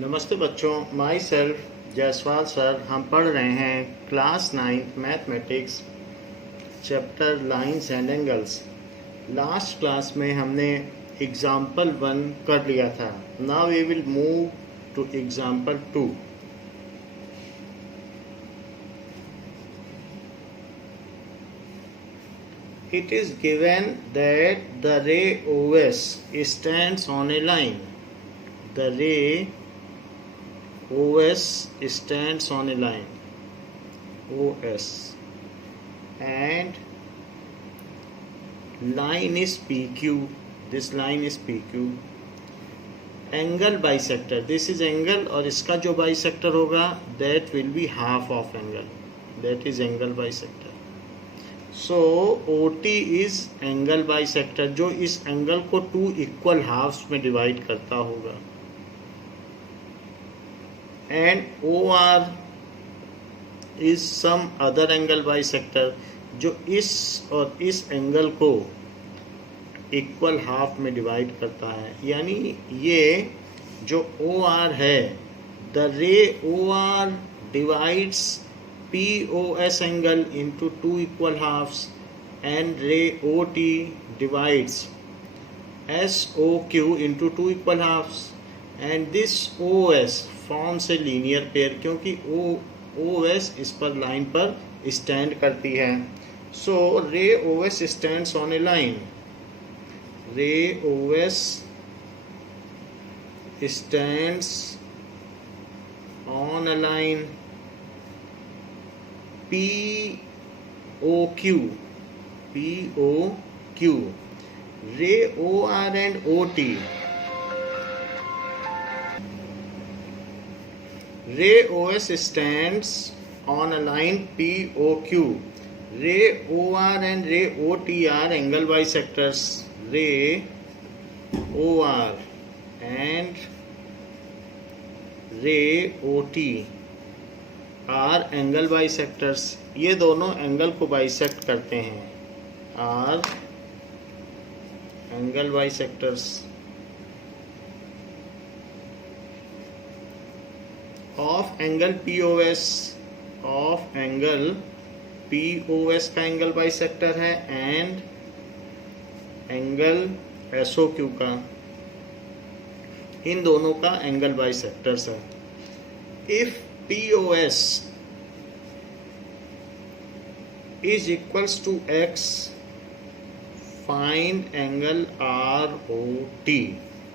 नमस्ते बच्चों, my self Jaiswal sir. हम पढ़ रहे हैं class 9 mathematics chapter lines and angles. Last class में हमने एग्जाम्पल 1 कर लिया था। Now we will move to example 2। It is given that the ray OS stands on a line. The ray OS stands on a line, OS, and line is PQ. This line is PQ. Angle bisector. This is angle और इसका जो bisector होगा that will be half of angle. That is angle bisector. So OT is angle bisector जो इस angle को 2 equal halves में divide करता होगा। And OR is some other angle bisector जो इस और इस एंगल को इक्वल हाफ में डिवाइड करता है। यानी ये जो OR है, द रे OR divides POS angle into 2 equal halves and ray OT divides SOQ into 2 equal halves, and this OS forms a linear pair क्योंकि OS इस पर लाइन पर स्टैंड करती है। So ray OS stands on a line. Ray OS stands on a line POQ. Ray OR and OT. Ray OS stands on a line POQ. Ray OR and ray OT are angle bisectors. Ray OR and ray OT R angle bisectors. ये दोनों angle को bisect करते हैं। R angle bisectors of angle POS. Of angle POS का angle bisector है and angle एसओक्यू का, इन दोनों का एंगल बाइसेक्टर्स है। If POS is equals to X, find angle ROT।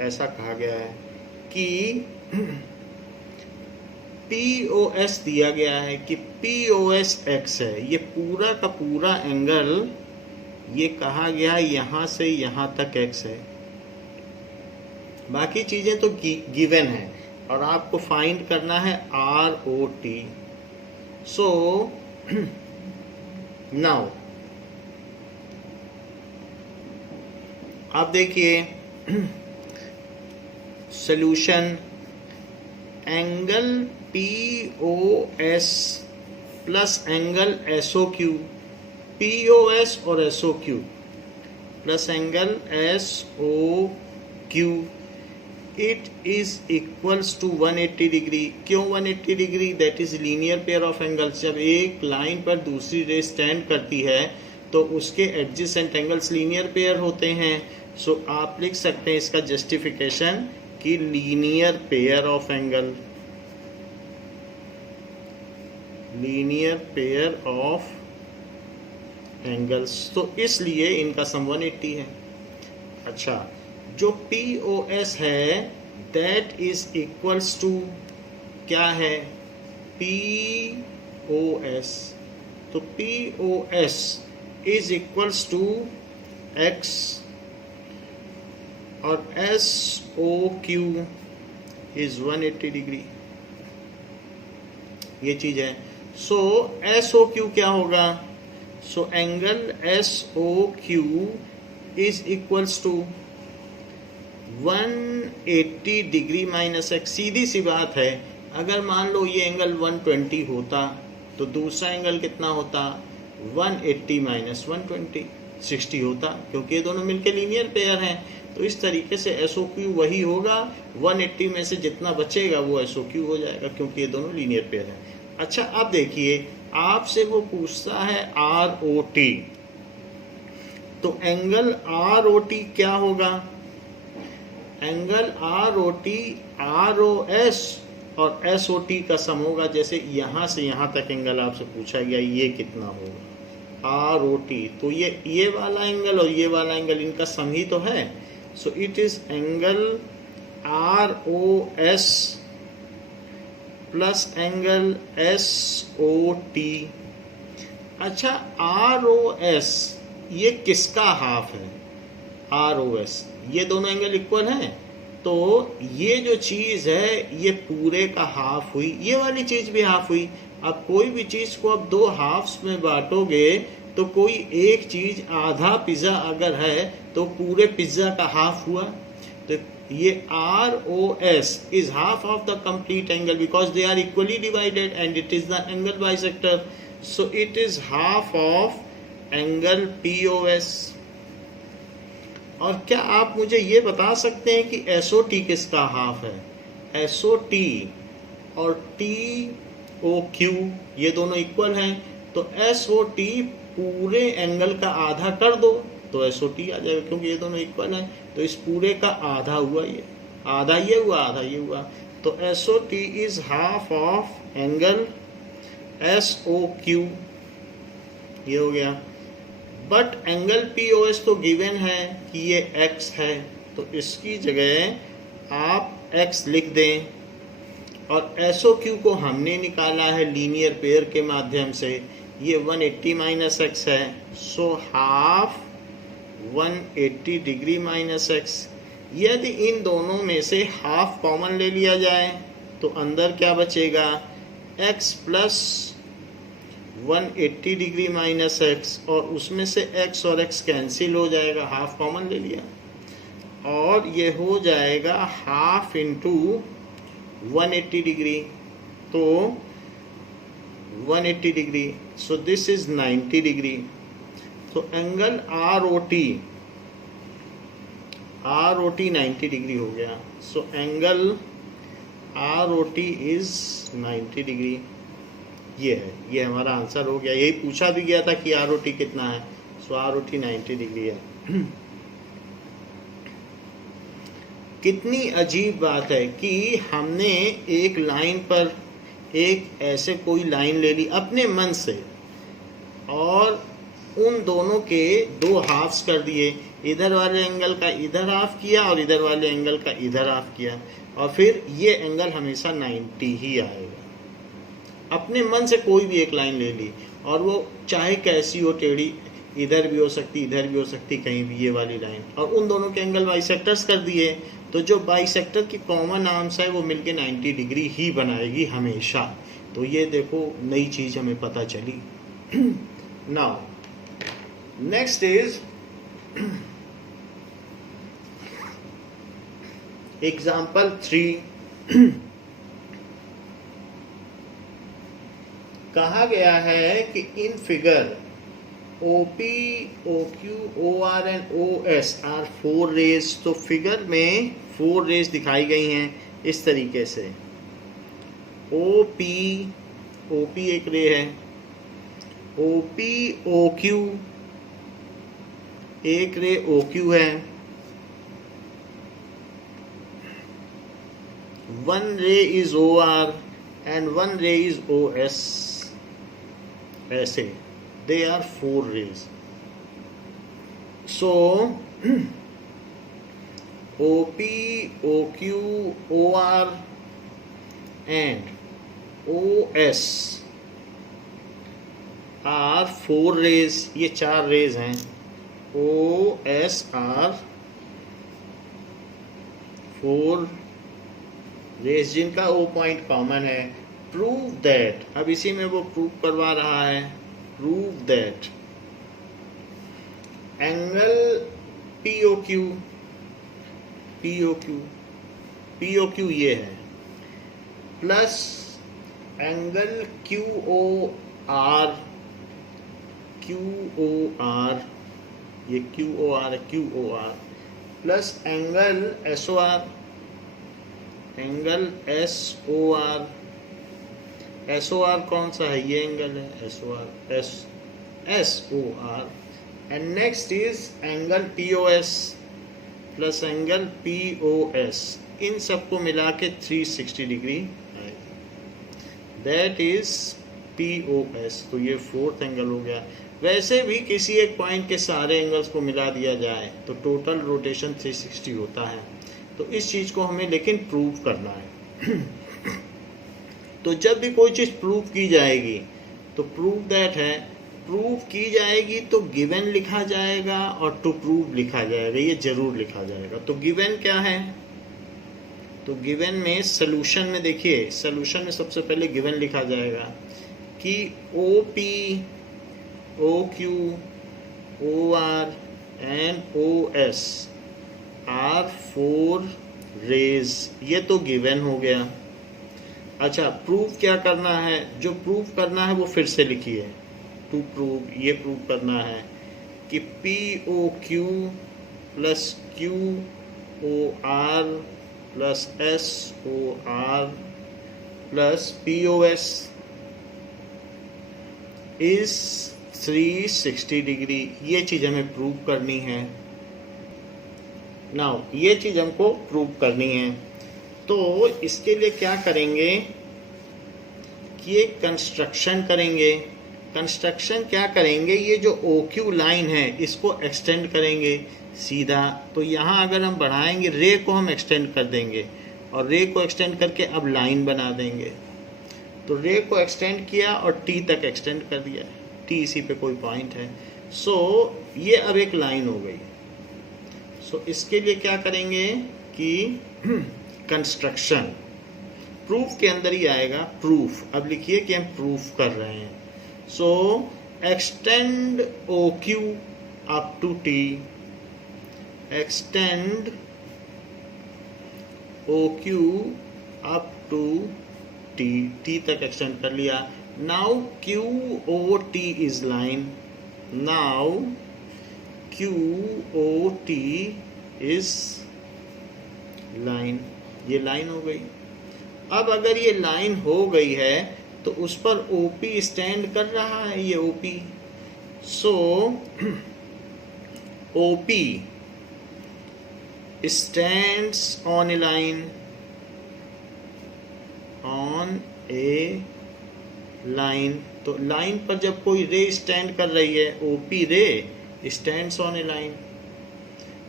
ऐसा कहा गया है कि POS दिया गया है कि POS X है। ये पूरा का पूरा एंगल ये कहा गया यहाँ से यहाँ तक X है। बाकी चीजें तो गिवन है और आपको फाइंड करना है ROT। सो नाउ आप देखिए solution. Angle POS plus angle SOQ, POS और SOQ plus angle SOQ, it is equals to 180 degree. क्यों 180 degree? That is linear pair of angles. जब एक लाइन पर दूसरी रे स्टैंड करती है तो उसके एडजेसेंट एंगल्स लीनियर पेयर होते हैं। सो आप लिख सकते हैं इसका जस्टिफिकेशन कि linear pair of angle, linear pair of angles, तो इसलिए इनका सम 180 है। अच्छा, जो POS है दैट इज इक्वल्स टू क्या है? POS। तो POS is equals to X और SOQ इज 180 डिग्री। ये चीज है। सो SOQ क्या होगा? So angle SOQ is equals to 180 degree minus X। सीधी सी बात है, अगर मान लो ये एंगल 120 होता तो दूसरा एंगल कितना होता? 180 माइनस 120, 60 होता, क्योंकि ये दोनों मिलके लीनियर पेयर हैं। तो इस तरीके से SOQ वही होगा, 180 में से जितना बचेगा वो SOQ हो जाएगा, क्योंकि ये दोनों लीनियर पेयर हैं। अच्छा अब देखिए, आपसे वो पूछता है ROT, तो एंगल ROT क्या होगा? एंगल ROT ROS और SOT का सम होगा। जैसे यहाँ से यहाँ तक एंगल आपसे पूछा गया, ये कितना होगा? ROT, तो ये वाला एंगल और ये वाला एंगल, इनका सम ही तो है। सो it is angle ROS plus angle SOT। अच्छा, ROS ये किसका हाफ है? ROS, ये दोनों एंगल इक्वल हैं, तो ये जो चीज़ है ये पूरे का हाफ हुई, ये वाली चीज़ भी हाफ हुई। अब कोई भी चीज़ को अब दो हाफ्स में बांटोगे तो कोई एक चीज़, आधा पिज़्ज़ा अगर है तो पूरे पिज़्ज़ा का हाफ हुआ। तो ये ROS is half of the complete angle because they are equally divided and it is the angle bisector. So it is half of angle POS. और क्या आप मुझे ये बता सकते हैं कि SOT किसका हाफ है? SOT और TOQ ये दोनों इक्वल हैं, तो SOT पूरे एंगल का आधा कर दो तो SOT आ जाएगा, क्योंकि ये दोनों इक्वल हैं। तो इस पूरे का आधा हुआ, ये आधा ये हुआ, आधा ये हुआ, तो SOT is half of angle SOQ, ये हो गया। बट एंगल POS तो गिवन है कि ये x है, तो इसकी जगह आप x लिख दें, और SOQ को हमने निकाला है लीनियर पेयर के माध्यम से, ये 180 माइनस x है, so half 180 degree minus x। यदि इन दोनों में से हाफ कॉमन ले लिया जाए तो अंदर क्या बचेगा? x plus 180 degree minus x, और उसमें से x और x कैंसिल हो जाएगा, हाफ कॉमन ले लिया, और ये हो जाएगा हाफ इंटू 180 डिग्री, तो 180 degree, so this is 90 degree. तो एंगल ROT 90 डिग्री हो गया, so angle ROT is 90 degree. ये है, ये हमारा आंसर हो गया। यही पूछा भी गया था कि ROT कितना है, सो ROT 90 डिग्री है। कितनी अजीब बात है कि हमने एक लाइन पर एक ऐसे कोई लाइन ले ली अपने मन से, और उन दोनों के दो हाफ्स कर दिए, इधर वाले एंगल का इधर हाफ किया और इधर वाले एंगल का इधर हाफ किया, और फिर ये एंगल हमेशा 90 ही आएगा। अपने मन से कोई भी एक लाइन ले ली, और वो चाहे कैसी हो, टेढ़ी इधर भी हो सकती, इधर भी हो सकती, कहीं भी ये वाली लाइन, और उन दोनों के एंगल बाइसेक्टर्स कर दिए, तो जो बाइसेक्टर की कॉमन आर्म्स है वो मिलके 90 डिग्री ही बनाएगी हमेशा। तो ये देखो नई चीज हमें पता चली। Now next is example 3। कहा गया है कि in figure OP, OQ, OR and OS are 4 rays. तो फिगर में 4 रेज दिखाई गई हैं इस तरीके से। OP एक रे है, OP OQ एक रे OQ है, 1 रे इज OR एंड 1 रे इज OS। ऐसे they are 4 rays. So OP, OQ, OR and OS are 4 rays. ये 4 rays हैं। OS are 4 rays जिनका O पॉइंट कॉमन है। प्रूव दैट, अब इसी में वो प्रूव करवा रहा है, प्रूव दैट एंगल POQ ये है, प्लस एंगल QOR ये QOR है, QOR plus angle SOR, angle SOR, SOR कौन सा है, ये एंगल है SOR, and next is angle POS plus angle POS, इन सबको मिला के 360 डिग्री आएगा, दैट इज POS। तो ये फोर्थ एंगल हो गया। वैसे भी किसी एक पॉइंट के सारे एंगल्स को मिला दिया जाए तो टोटल रोटेशन 360 होता है। तो इस चीज को हमें लेकिन प्रूव करना है। तो जब भी कोई चीज प्रूव की जाएगी तो प्रूव दैट है, प्रूव की जाएगी तो गिवन लिखा जाएगा और टू प्रूव लिखा जाएगा, ये जरूर लिखा जाएगा। तो गिवन क्या है, तो गिवन में सोल्यूशन में देखिए, सोल्यूशन में सबसे पहले गिवन लिखा जाएगा कि OP, OQ, OR and OS are 4 rays, ये तो गिवन हो गया। अच्छा, प्रूफ क्या करना है, जो प्रूफ करना है वो फिर से लिखिए, टू प्रूव, ये प्रूव करना है कि POQ plus QOR plus SOR plus POS is 360 degree, ये चीज हमें प्रूव करनी है। नाउ ये चीज हमको प्रूव करनी है, तो इसके लिए क्या करेंगे कि एक कंस्ट्रक्शन करेंगे। कंस्ट्रक्शन क्या करेंगे, ये जो OQ लाइन है इसको एक्सटेंड करेंगे सीधा। तो यहाँ अगर हम बढ़ाएंगे, रे को हम एक्सटेंड कर देंगे और रे को एक्सटेंड करके अब लाइन बना देंगे। तो रे को एक्सटेंड किया और T तक एक्सटेंड कर दिया, T इसी पे कोई पॉइंट है। सो ये अब एक लाइन हो गई। सो इसके लिए क्या करेंगे कि कंस्ट्रक्शन, प्रूफ के अंदर ही आएगा प्रूफ। अब लिखिए कि हम प्रूफ कर रहे हैं। So extend OQ up to T, extend OQ up to T तक एक्सटेंड कर लिया। Now QOT is line, now QOT is line, ये लाइन हो गई। अब अगर ये लाइन हो गई है तो उस पर OP स्टैंड कर रहा है, ये OP। So OP stands on a line, on a line. तो लाइन पर जब कोई रे स्टैंड कर रही है, OP रे स्टैंड्स ऑन ए लाइन।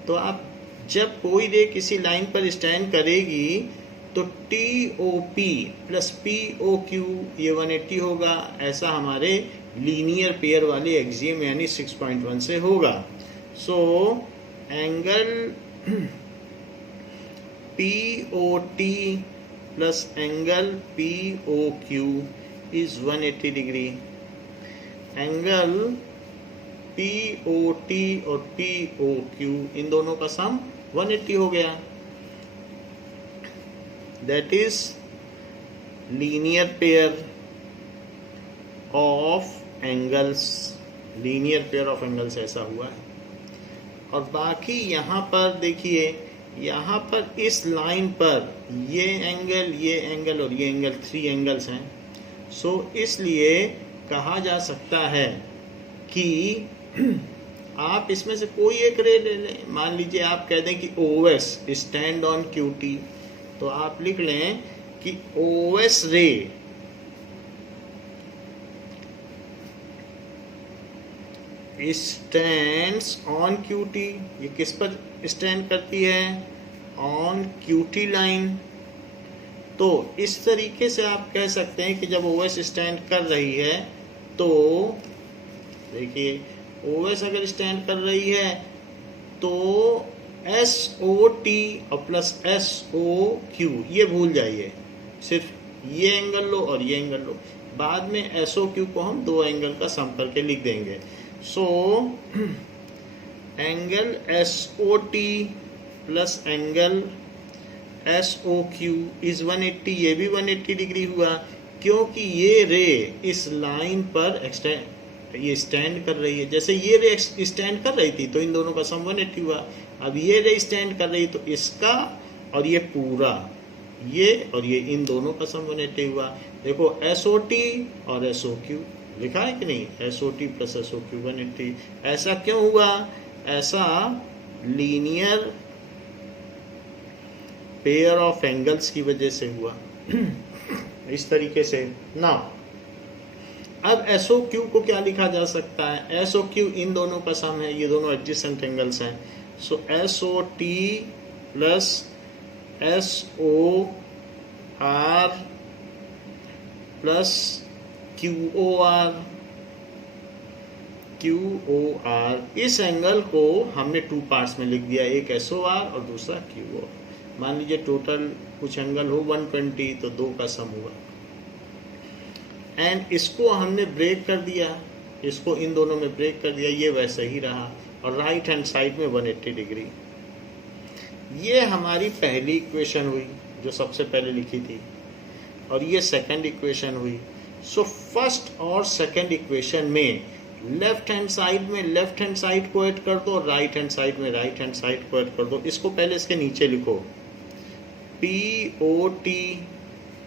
तो आप जब कोई रे किसी लाइन पर स्टैंड करेगी तो TOP प्लस POQ ये 180 होगा। ऐसा हमारे लीनियर पेयर वाले एक्सियम यानी 6.1 से होगा। So angle POT plus angle POQ is 180 degree. Angle POT और POQ इन दोनों का सम 180 हो गया। That is linear pair of angles, linear pair of angles ऐसा हुआ है। और बाकी यहाँ पर देखिए, यहाँ पर इस लाइन पर ये एंगल और ये एंगल 3 एंगल्स हैं। सो इसलिए कहा जा सकता है कि आप इसमें से कोई एक रे ले लें। मान लीजिए आप कह दें कि OS स्टैंड ऑन QT, तो आप लिख लें कि OS रे स्टैंड्स ऑन QT। ये किस पर स्टैंड करती है, ऑन QT लाइन। तो इस तरीके से आप कह सकते हैं कि जब OS स्टैंड कर रही है तो देखिए, OS अगर स्टैंड कर रही है तो SOT और प्लस SOQ ये भूल जाइए, सिर्फ ये एंगल लो और ये एंगल लो। बाद में SOQ को हम 2 एंगल का सम करके लिख देंगे। So angle SOT plus angle SOQ is 180, ये भी 180 डिग्री हुआ क्योंकि ये रे इस लाइन पर ये स्टैंड कर रही है। जैसे ये रे स्टैंड कर रही थी तो इन दोनों का सम 180 हुआ। अब ये रे स्टैंड कर रही, तो इसका और ये पूरा, ये और ये, इन दोनों का सम 180 हुआ। देखो SOT और SOQ लिखा है कि नहीं, SOT प्लस SOQ 180। ऐसा क्यों हुआ? ऐसा लीनियर पेयर ऑफ एंगल्स की वजह से हुआ। इस तरीके से ना। अब SOQ को क्या लिखा जा सकता है? SOQ इन दोनों का सम है, ये दोनों एडजेसेंट एंगल्स हैं। सो SOT plus SOR plus QOR। इस एंगल को हमने 2 पार्ट्स में लिख दिया, एक SOR और दूसरा QOR। मान लीजिए टोटल कुछ एंगल हो 120, तो 2 का सम हुआ। एंड इसको हमने ब्रेक कर दिया, इसको इन दोनों में ब्रेक कर दिया, ये वैसे ही रहा, और राइट हैंड साइड में 180 डिग्री। ये हमारी पहली इक्वेशन हुई जो सबसे पहले लिखी थी, और ये सेकंड इक्वेशन हुई। सो फर्स्ट और सेकंड इक्वेशन में लेफ्ट हैंड साइड में लेफ्ट हैंड साइड को ऐड कर दो, राइट हैंड साइड में राइट हैंड साइड को ऐड कर दो। इसको पहले इसके नीचे लिखो, POT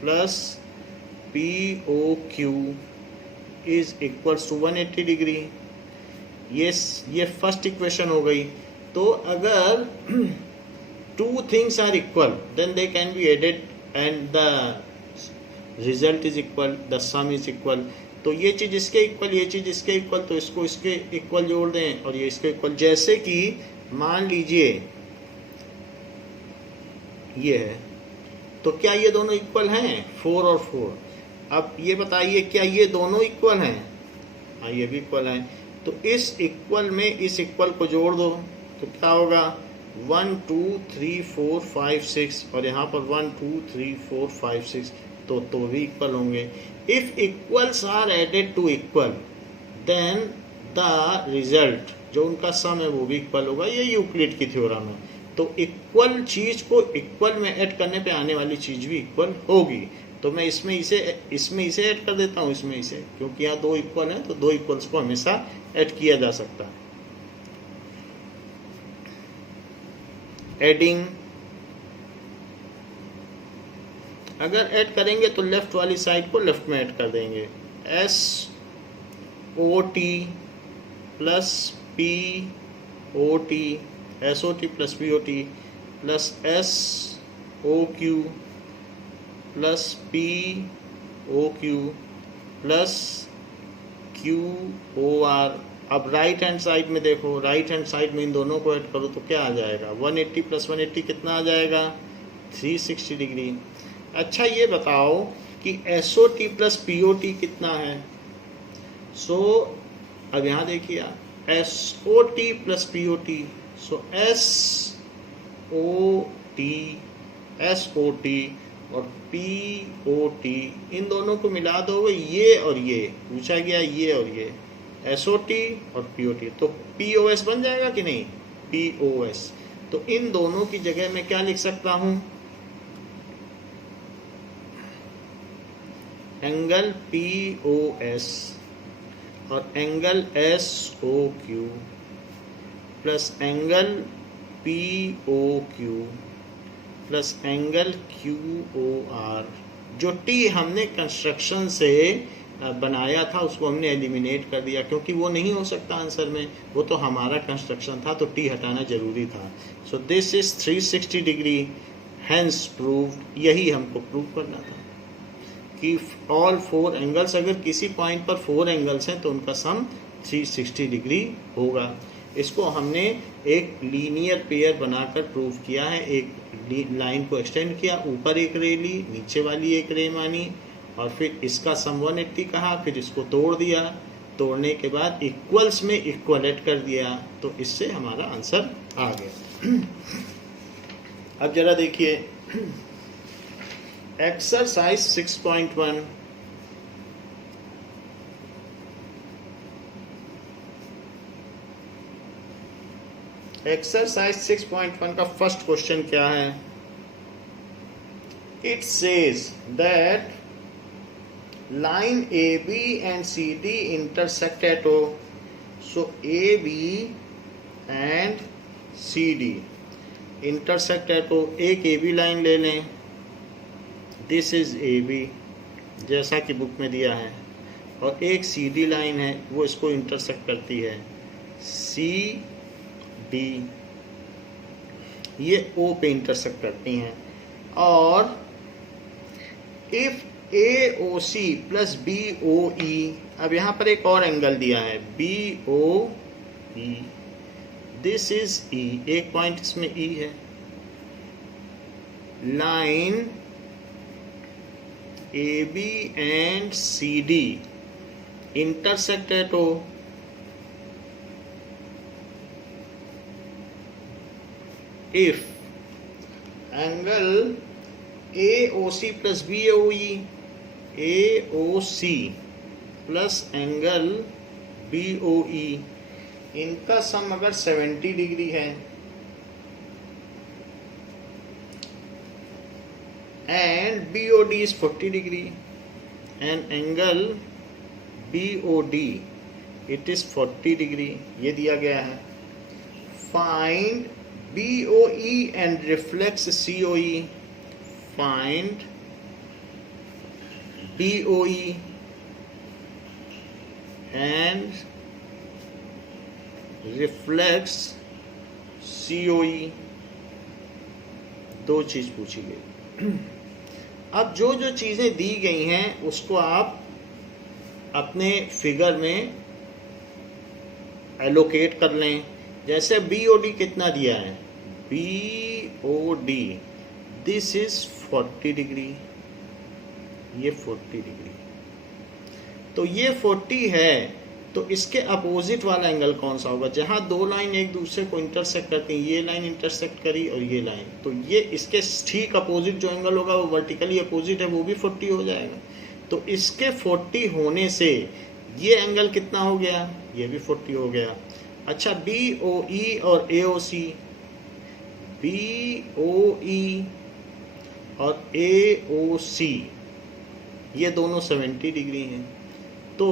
plus POQ is equal to 180 degree. ये फर्स्ट इक्वेशन हो गई। तो अगर two things are equal, then they can be added and the result is equal, the sum is equal। तो ये चीज इसके इक्वल, ये चीज इसके इक्वल, तो इसको इसके इक्वल जोड़ दें और ये इसके इक्वल। जैसे कि मान लीजिए ये है, तो क्या ये दोनों इक्वल हैं? 4 और 4। अब ये बताइए क्या ये दोनों इक्वल हैं? हाँ, ये भी इक्वल हैं। तो इस इक्वल में इस इक्वल को जोड़ दो, तो क्या होगा? 1 2 3 4 5 6, और यहाँ पर 1 2 3 4 5 6, तो भी इक्वल होंगे। If equals are added to equal, then the result जो उनका सम है वो भी इक्वल होगा। ये यूक्लिड की थ्योरम है। तो इक्वल चीज को इक्वल में ऐड करने पे आने वाली चीज भी इक्वल होगी। तो मैं इसमें इसे ऐड कर देता हूँ, इसमें इसे, क्योंकि यहाँ 2 इक्वल हैं, तो 2 इक्वल्स को हमेशा ऐड किया जा सकता है। एडिंग, अगर ऐड करेंगे तो लेफ्ट वाली साइड को लेफ्ट में ऐड कर देंगे। SOT plus POT, SOT plus POT plus SOQ plus POQ plus QOR। अब राइट हैंड साइड में देखो, राइट हैंड साइड में इन दोनों को ऐड करो तो क्या आ जाएगा? 180 प्लस 180 कितना आ जाएगा? 360 डिग्री। अच्छा ये बताओ कि SOT प्लस POT कितना है? अब यहाँ देखिए, SOT प्लस POT, SOT और POT इन दोनों को मिला दोगे, ये और ये पूछा गया, ये और ये, SOT और POT, तो POS बन जाएगा कि नहीं? POS। तो इन दोनों की जगह मैं क्या लिख सकता हूं? एंगल POS और angle SOQ plus angle POQ plus angle QOR। जो T हमने कंस्ट्रक्शन से बनाया था उसको हमने एलिमिनेट कर दिया, क्योंकि वो नहीं हो सकता आंसर में, वो तो हमारा कंस्ट्रक्शन था, तो T हटाना जरूरी था। सो this is 360 degree, hence proved. यही हमको प्रूव करना था कि ऑल 4 एंगल्स, अगर किसी पॉइंट पर 4 एंगल्स हैं तो उनका सम 360 डिग्री होगा। इसको हमने एक लीनियर पेयर बनाकर प्रूव किया है। एक लाइन को एक्सटेंड किया, ऊपर एक रे ली, नीचे वाली एक रे मानी, और फिर इसका सम 180 कहा, फिर इसको तोड़ दिया, तोड़ने के बाद इक्वल्स में इक्वलेट कर दिया, तो इससे हमारा आंसर आ गया। अब जरा देखिए एक्सरसाइज 6.1। एक्सरसाइज 6.1 का फर्स्ट क्वेश्चन क्या है? It says that line AB and CD intersect at O. So AB and C D intersect है तो एक ए बी लाइन ले लें, दिस इज ए बी जैसा कि बुक में दिया है, और एक सी डी लाइन है वो इसको इंटरसेक्ट करती है, सी डी ये ओ पे इंटरसेक्ट करती हैं। और if A O C plus B O E, अब यहाँ पर एक और एंगल दिया है B O E, this is E, एक पॉइंट इसमें ई है, line A B and C D intersect है तो if angle A O C plus B O E, A O C plus angle B O E, इनका sum अगर 70 degree है and B O D is 40 degree and angle B O D it is 40 degree, ये दिया गया है। Find BOE and reflex COE, find BOE and reflex COE, दो चीज पूछी गई। अब जो जो चीजें दी गई हैं उसको आप अपने फिगर में एलोकेट कर लें। जैसे BOD कितना दिया है, BOD दिस इज 40 डिग्री, ये 40 डिग्री, तो ये 40 है, तो इसके अपोजिट वाला एंगल कौन सा होगा? जहां दो लाइन एक दूसरे को इंटरसेक्ट करती हैं, ये लाइन इंटरसेक्ट करी और ये लाइन, तो ये इसके ठीक अपोजिट जो एंगल होगा वो वर्टिकली अपोजिट है, वो भी 40 हो जाएगा। तो इसके 40 होने से ये एंगल कितना हो गया, ये भी 40 हो गया। अच्छा, BOE और AOC, BOE और AOC ये दोनों 70 डिग्री हैं, तो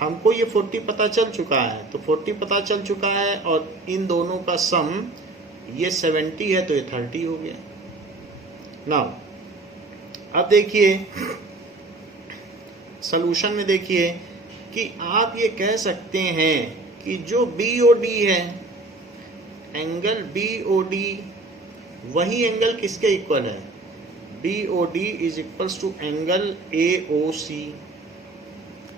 हमको ये 40 पता चल चुका है, तो 40 पता चल चुका है और इन दोनों का सम ये 70 है, तो ये 30 हो गया। नाउ अब देखिए सॉल्यूशन में, देखिए कि आप ये कह सकते हैं कि जो BOD है, एंगल BOD वही एंगल किसके इक्वल है, BOD is equals to angle AOC।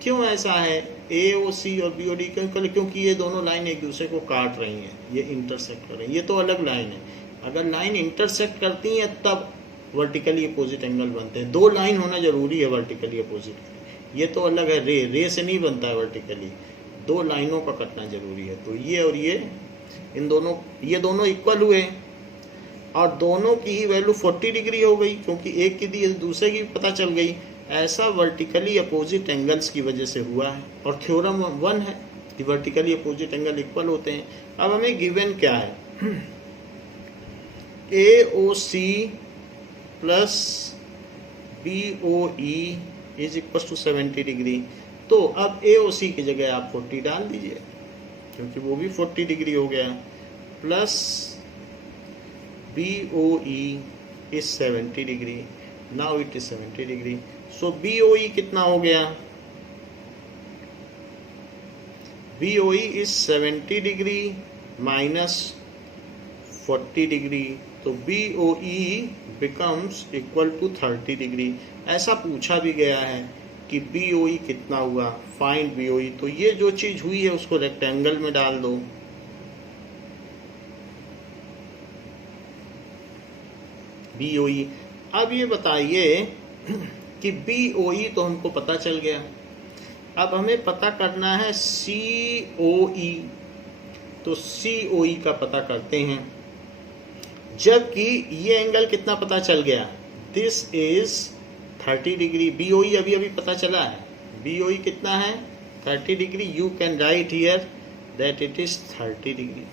क्यों ऐसा है AOC और BOD क्यों? क्योंकि ये दोनों लाइन एक दूसरे को काट रही हैं, ये इंटरसेक्ट कर रही हैं, ये तो अलग लाइन है। अगर लाइन इंटरसेक्ट करती हैं तब वर्टिकली अपोजिट एंगल बनते हैं, दो लाइन होना जरूरी है वर्टिकली अपोजिट, ये तो अलग है, रे से नहीं बनता है वर्टिकली, दो लाइनों का कटना जरूरी है। तो ये और ये, इन दोनों, ये दोनों इक्वल हुए और दोनों की ही वैल्यू 40 डिग्री हो गई, क्योंकि एक की दी दूसरे की पता चल गई। ऐसा वर्टिकली अपोजिट एंगल्स की वजह से हुआ है, और थ्योरम 1 है कि वर्टिकली अपोजिट एंगल इक्वल होते हैं। अब हमें गिवन क्या है, AOC plus BOE is equal to 70 degree. तो अब AOC की जगह आप 40 डाल दीजिए, क्योंकि वो भी 40 डिग्री हो गया, plus BOE is 70 degree, now it is 70 degree. So BOE कितना हो गया, BOE is 70 degree minus 40 degree, तो BOE becomes equal to 30 degree. ऐसा पूछा भी गया है कि BOE कितना हुआ, फाइंड BOE। तो ये जो चीज हुई है उसको रेक्टेंगल में डाल दो, BOE। अब ये बताइए कि BOE तो हमको पता चल गया, अब हमें पता करना है COE, तो COE का पता करते हैं। जबकि ये एंगल कितना पता चल गया, दिस इज 30 डिग्री, BOE अभी अभी पता चला है, BOE कितना है 30 degree, you can write here that it is 30 degree.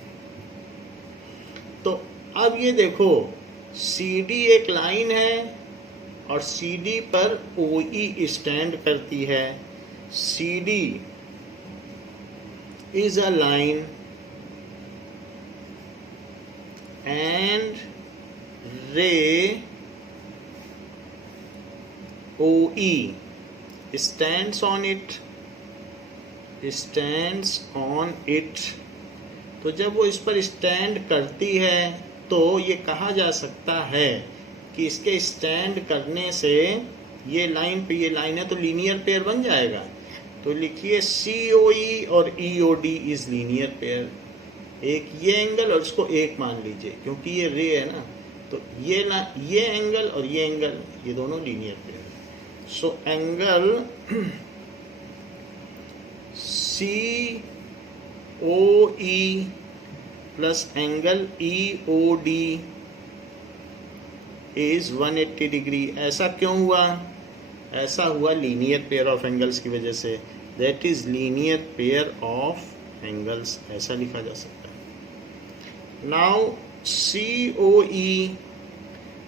तो अब ये देखो CD एक लाइन है और CD पर OE स्टैंड करती है, CD is a line and ray OE stands on it, तो जब वो इस पर स्टैंड करती है तो ये कहा जा सकता है कि इसके स्टैंड करने से ये लाइन पे ये लाइन है तो लीनियर पेयर बन जाएगा। तो लिखिए COE और EOD इज लीनियर पेयर। एक ये एंगल और इसको एक मान लीजिए क्योंकि ये रे है ना, तो ये एंगल और ये एंगल ये दोनों लीनियर पेयर है। So angle COE plus angle EOD is 180 degree. ऐसा क्यों हुआ? ऐसा हुआ लीनियर पेयर ऑफ एंगल्स की वजह से। That is linear pair of angles, ऐसा लिखा जा सकता है। नाउ COE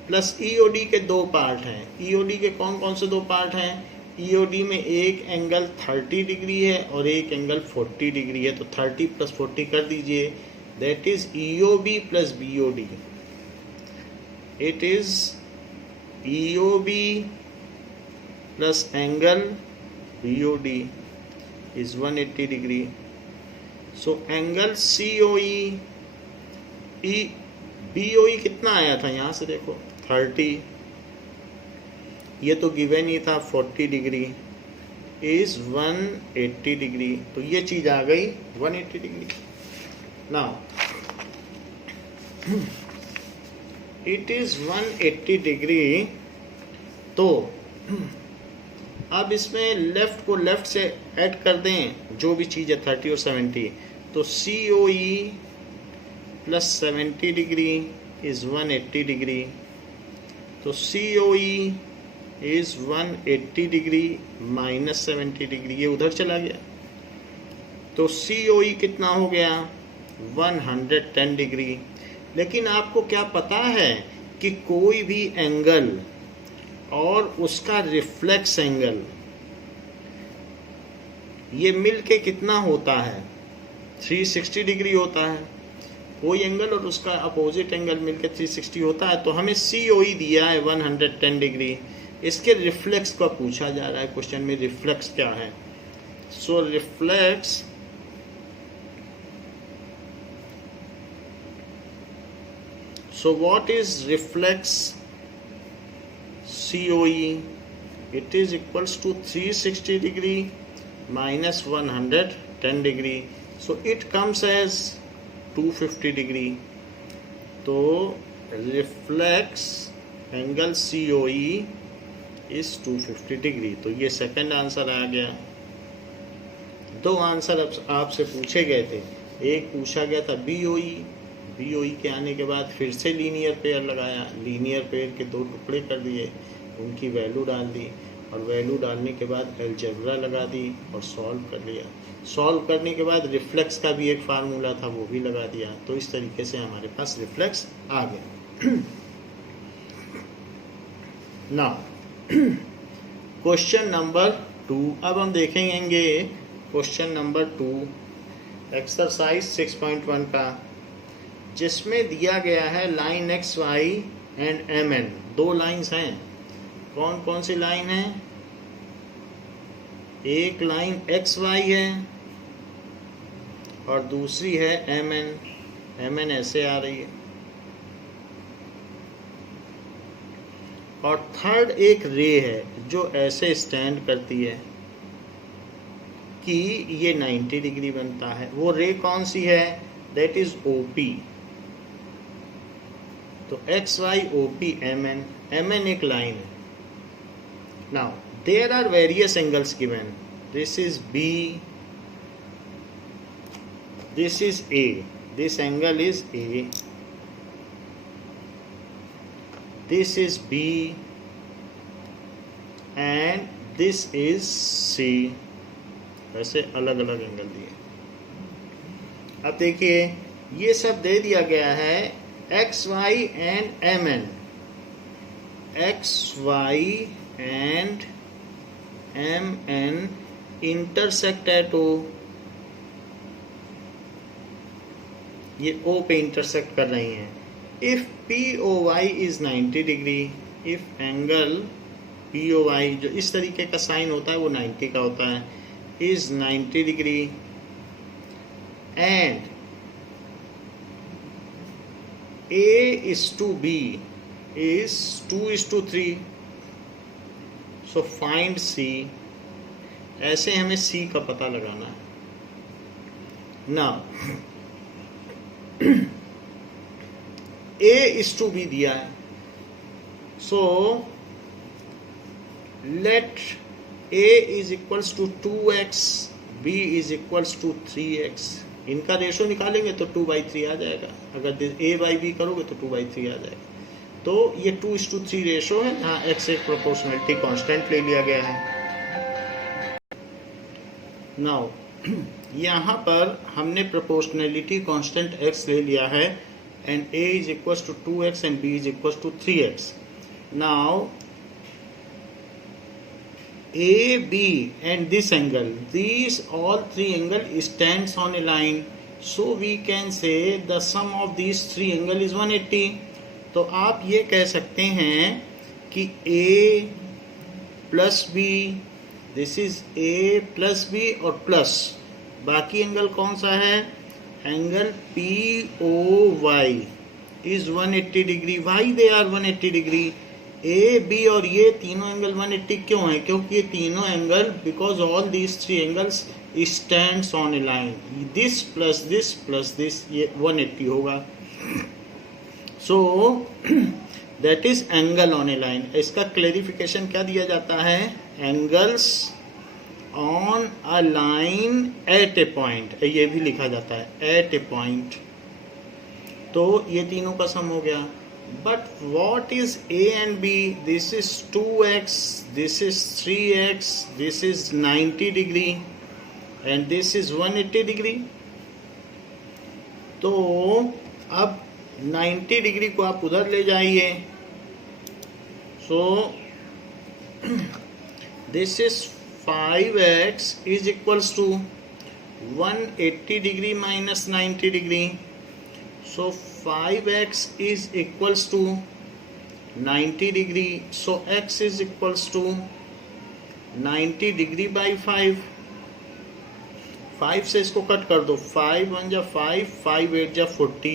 प्लस EOD के दो पार्ट हैं। EOD के कौन कौन से दो पार्ट हैं? EOD में एक एंगल 30 डिग्री है और एक एंगल 40 डिग्री है, तो 30 प्लस 40 कर दीजिए। That is EOB plus BOD। It is EOB plus angle BOD is 180 degree. So angle COE BOE कितना आया था यहाँ से देखो 30, ये तो गिवन ही था 40 डिग्री इज 180 डिग्री, तो ये चीज आ गई 180 degree. Now it is 180 degree, तो अब इसमें लेफ्ट को लेफ्ट से ऐड कर दें जो भी चीज़ है 30 और 70, तो COE plus 70 degree is 180 degree. तो COE is 180 degree minus 70 degree, ये उधर चला गया, तो COE कितना हो गया 110 डिग्री। लेकिन आपको क्या पता है कि कोई भी एंगल और उसका रिफ्लेक्स एंगल ये मिलके कितना होता है 360 डिग्री होता है। कोई एंगल और उसका अपोजिट एंगल मिलके 360 होता है, तो हमें COE दिया है 110 डिग्री। इसके रिफ्लेक्स का पूछा जा रहा है क्वेश्चन में, रिफ्लेक्स क्या है। सो reflex So what is reflex COE? It is equals to 360 degree minus 110 degree. So it comes as 250 degree. तो reflex angle COE is 250 degree. तो ये सेकंड आंसर आ गया। दो आंसर आपसे पूछे गए थे, एक पूछा गया था BOE के आने के बाद फिर से लीनियर पेयर लगाया, लीनियर पेयर के दो टुकड़े कर दिए, उनकी वैल्यू डाल दी और वैल्यू डालने के बाद अलजेब्रा लगा दी और सॉल्व कर लिया। सॉल्व करने के बाद रिफ्लेक्स का भी एक फार्मूला था वो भी लगा दिया, तो इस तरीके से हमारे पास रिफ्लेक्स आ गया। नाउ क्वेश्चन नंबर 2 अब हम देखेंगे। क्वेश्चन नंबर 2 एक्सरसाइज 6.1 का, जिसमें दिया गया है लाइन XY एंड MN। दो लाइंस हैं। कौन कौन सी लाइन है? एक लाइन XY है और दूसरी है MN ऐसे आ रही है, और थर्ड एक रे है जो ऐसे स्टैंड करती है कि ये 90 डिग्री बनता है। वो रे कौन सी है? That is OP। तो XY OP MN एक लाइन है। Now there are various angles given. This is B, this is A, this angle is A, this is B and this is C। वैसे अलग अलग एंगल दिए। अब देखिए ये सब दे दिया गया है XY and MN, XY and MN intersect at O। ये O पे इंटरसेक्ट कर रही हैं। If POY is 90 degree, if angle POY जो इस तरीके का साइन होता है वो 90 का होता है, is 90 degree and A:B is 2:3, so find C. ऐसे हमें C का पता लगाना है. Now A:B दिया है, so let A is equals to 2x, B is equals to 3x. इनका रेशो निकालेंगे तो 2/3 आ जाएगा. अगर A/B करोगे तो 2/3 आ जाएगा. तो ये 2:3 रेशो है. हाँ, x एक प्रोपोर्शनलिटी कांस्टेंट ले लिया गया है. नाउ यहाँ पर हमने प्रोपोर्शनलिटी कांस्टेंट x ले लिया है and A is equals to 2x and B is equals to 3x. Now AB and this angle, these all three angle stands on a line, so we can say the sum of these three angle is 180. तो आप ये कह सकते हैं कि A plus B, this is A plus B और plus बाकी angle कौन सा है, angle POY is 180 degree. Why they are 180 degree? A B और ये तीनों एंगल 180 क्यों है? क्योंकि ये तीनों angle, because all these three angles stands on a line. This plus this ये 180 होगा. So that is angle on a line. इसका क्लेरिफिकेशन क्या दिया जाता है, angles on a line at a point, ये भी लिखा जाता है एट ए पॉइंट. तो ये तीनों का सम हो गया. But what is A and B? This is 2x, this is 3x, this is 90 degree and this is 180 degree. तो अब 90 डिग्री को आप उधर ले जाइए. So this is 5x is equals to 180 degree minus 90 degree. So 5x is equals to 90 degree. So x is equals to 90 degree by 5. 5 से इसको cut कर दो. 5 1 जा 5, 5 8 जा 40.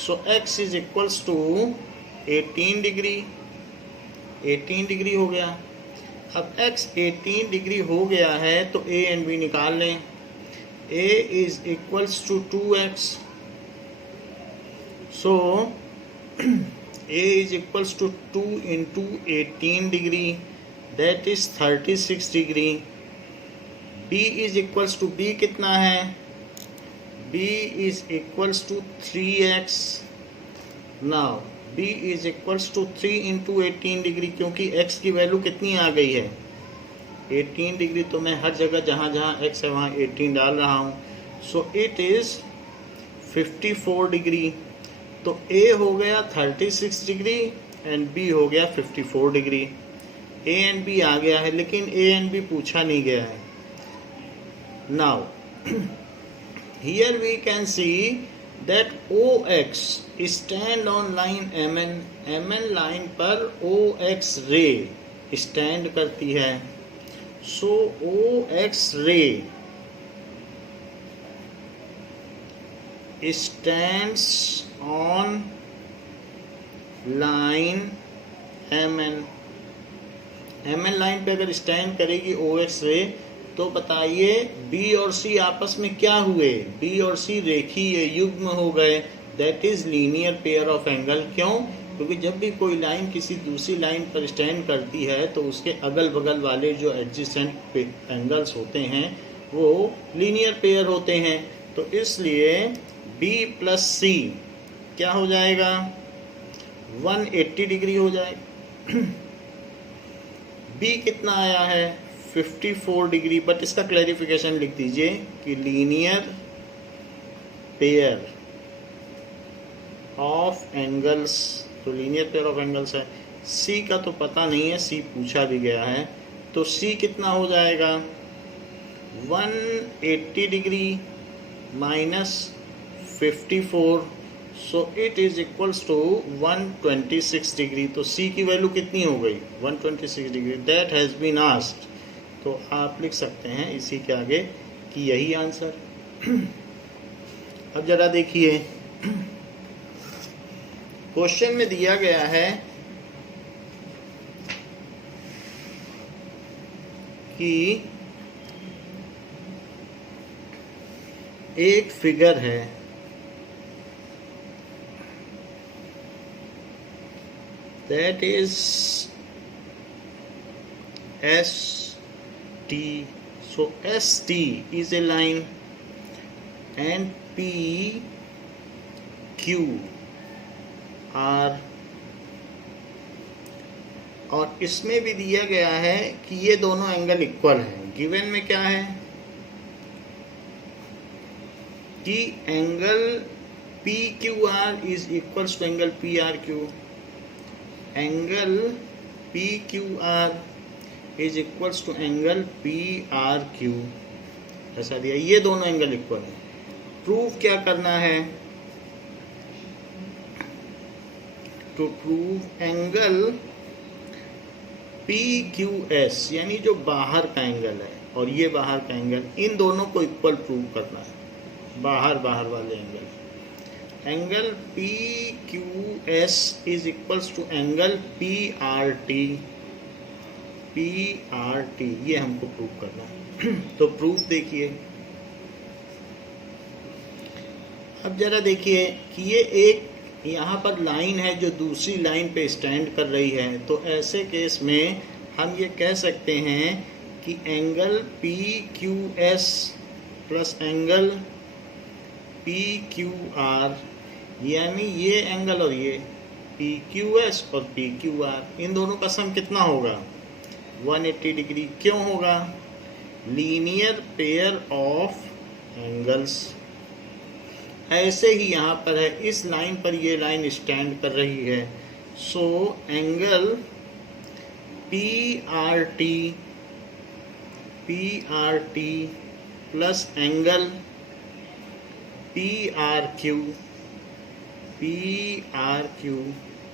So x is equals to 18 degree. 18 degree हो गया. अब x 18 degree हो गया है तो A एंड B निकाल लें. A is equals to 2x. So A is equals to 2 into 18 degree, that is 36 degree. B is equals to, B कितना है, B is equals to 3x. Now B is equals to 3 into 18 degree, क्योंकि x की value कितनी आ गई है 18 degree. तो मैं हर जगह जहाँ जहाँ x है वहाँ 18 डाल रहा हूँ. So it is 54 degree. तो A हो गया 36 डिग्री एंड B हो गया 54 डिग्री. A एंड B आ गया है, लेकिन A एंड B पूछा नहीं गया है. Now here we can see that OX stand on line MN. MN line पर OX रे स्टैंड करती है. So OX ray stands on line MN. MN line पे अगर स्टैंड करेगी OX रे तो बताइए B और C आपस में क्या हुए, B और C रेखीय युग्म हो गए. That is linear pair of angle. क्यों? क्योंकि जब भी कोई लाइन किसी दूसरी लाइन पर स्टैंड करती है तो उसके अगल बगल वाले जो एडजेसेंट एंगल्स होते हैं वो लीनियर पेयर होते हैं. तो इसलिए B प्लस C क्या हो जाएगा, 180 डिग्री हो जाएगा. B कितना आया है, 54 डिग्री. बट इसका क्लैरिफिकेशन लिख दीजिए कि लीनियर पेयर ऑफ एंगल्स. तो लीनियर पेयर ऑफ एंगल्स है. C का तो पता नहीं है, C पूछा भी गया है. तो C कितना हो जाएगा, 180 degree minus 54. So it is equals to 126 degree. तो सी की वैल्यू कितनी हो गई? 126 degree. That has been asked. तो आप लिख सकते हैं इसी के आगे कि यही आंसर। अब जरा देखिए, क्वेश्चन में दिया गया है कि एक फिगर है, that is S T. So S T is a line and P Q are, और इसमें भी दिया गया है कि ये दोनों एंगल इक्वल हैं। गिवन में क्या है कि angle P Q R is equals to angle P R Q. Angle P Q R is equals to angle P R Q, ऐसा दिया। ये दोनों एंगल इक्वल है। प्रूफ क्या करना है? To prove angle P Q S, यानी जो बाहर का एंगल है और ये बाहर का एंगल, इन दोनों को इक्वल प्रूव करना है। बाहर वाले angle, angle P Q S is equals to angle P R T. P R T ये हमको प्रूव करना है। तो प्रूफ देखिए। अब जरा देखिए कि ये एक यहाँ पर लाइन है जो दूसरी लाइन पे स्टैंड कर रही है। तो ऐसे केस में हम ये कह सकते हैं कि angle P Q S plus angle P Q are, यानी ये एंगल और ये पी क्यू एस और पी क्यू आर, इन दोनों का सम कितना होगा? 180 डिग्री। क्यों होगा? Linear pair of angles. ऐसे ही यहाँ पर है, इस लाइन पर ये लाइन स्टैंड कर रही है। So angle P R T plus angle P R Q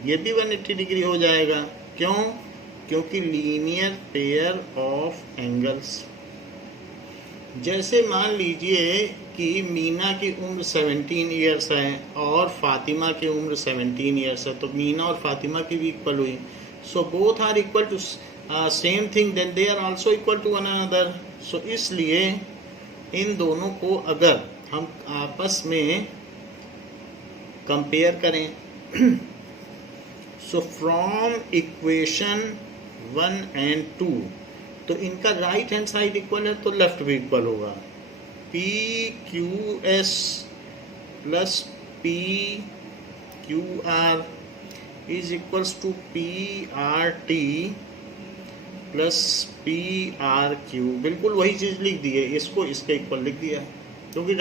ये भी 180 डिग्री हो जाएगा। क्यों? क्योंकि लीनियर पेयर ऑफ एंगल्स। जैसे मान लीजिए कि मीना की उम्र 17 ईयर्स है और फातिमा की उम्र 17 ईयर्स है, तो मीना और फातिमा की भी इक्वल हुई। So both are equal to same thing, then they are also equal to one another. So इसलिए इन दोनों को अगर हम आपस में कंपेयर करें, सो फ्रॉम इक्वेशन 1 and 2, तो इनका राइट हैंड साइड इक्वल है तो लेफ्ट भी इक्वल होगा। P Q S plus P Q R is equals to P R T plus P R Q. बिल्कुल वही चीज़ लिख दी है, इसको इसके इक्वल लिख दिया क्योंकि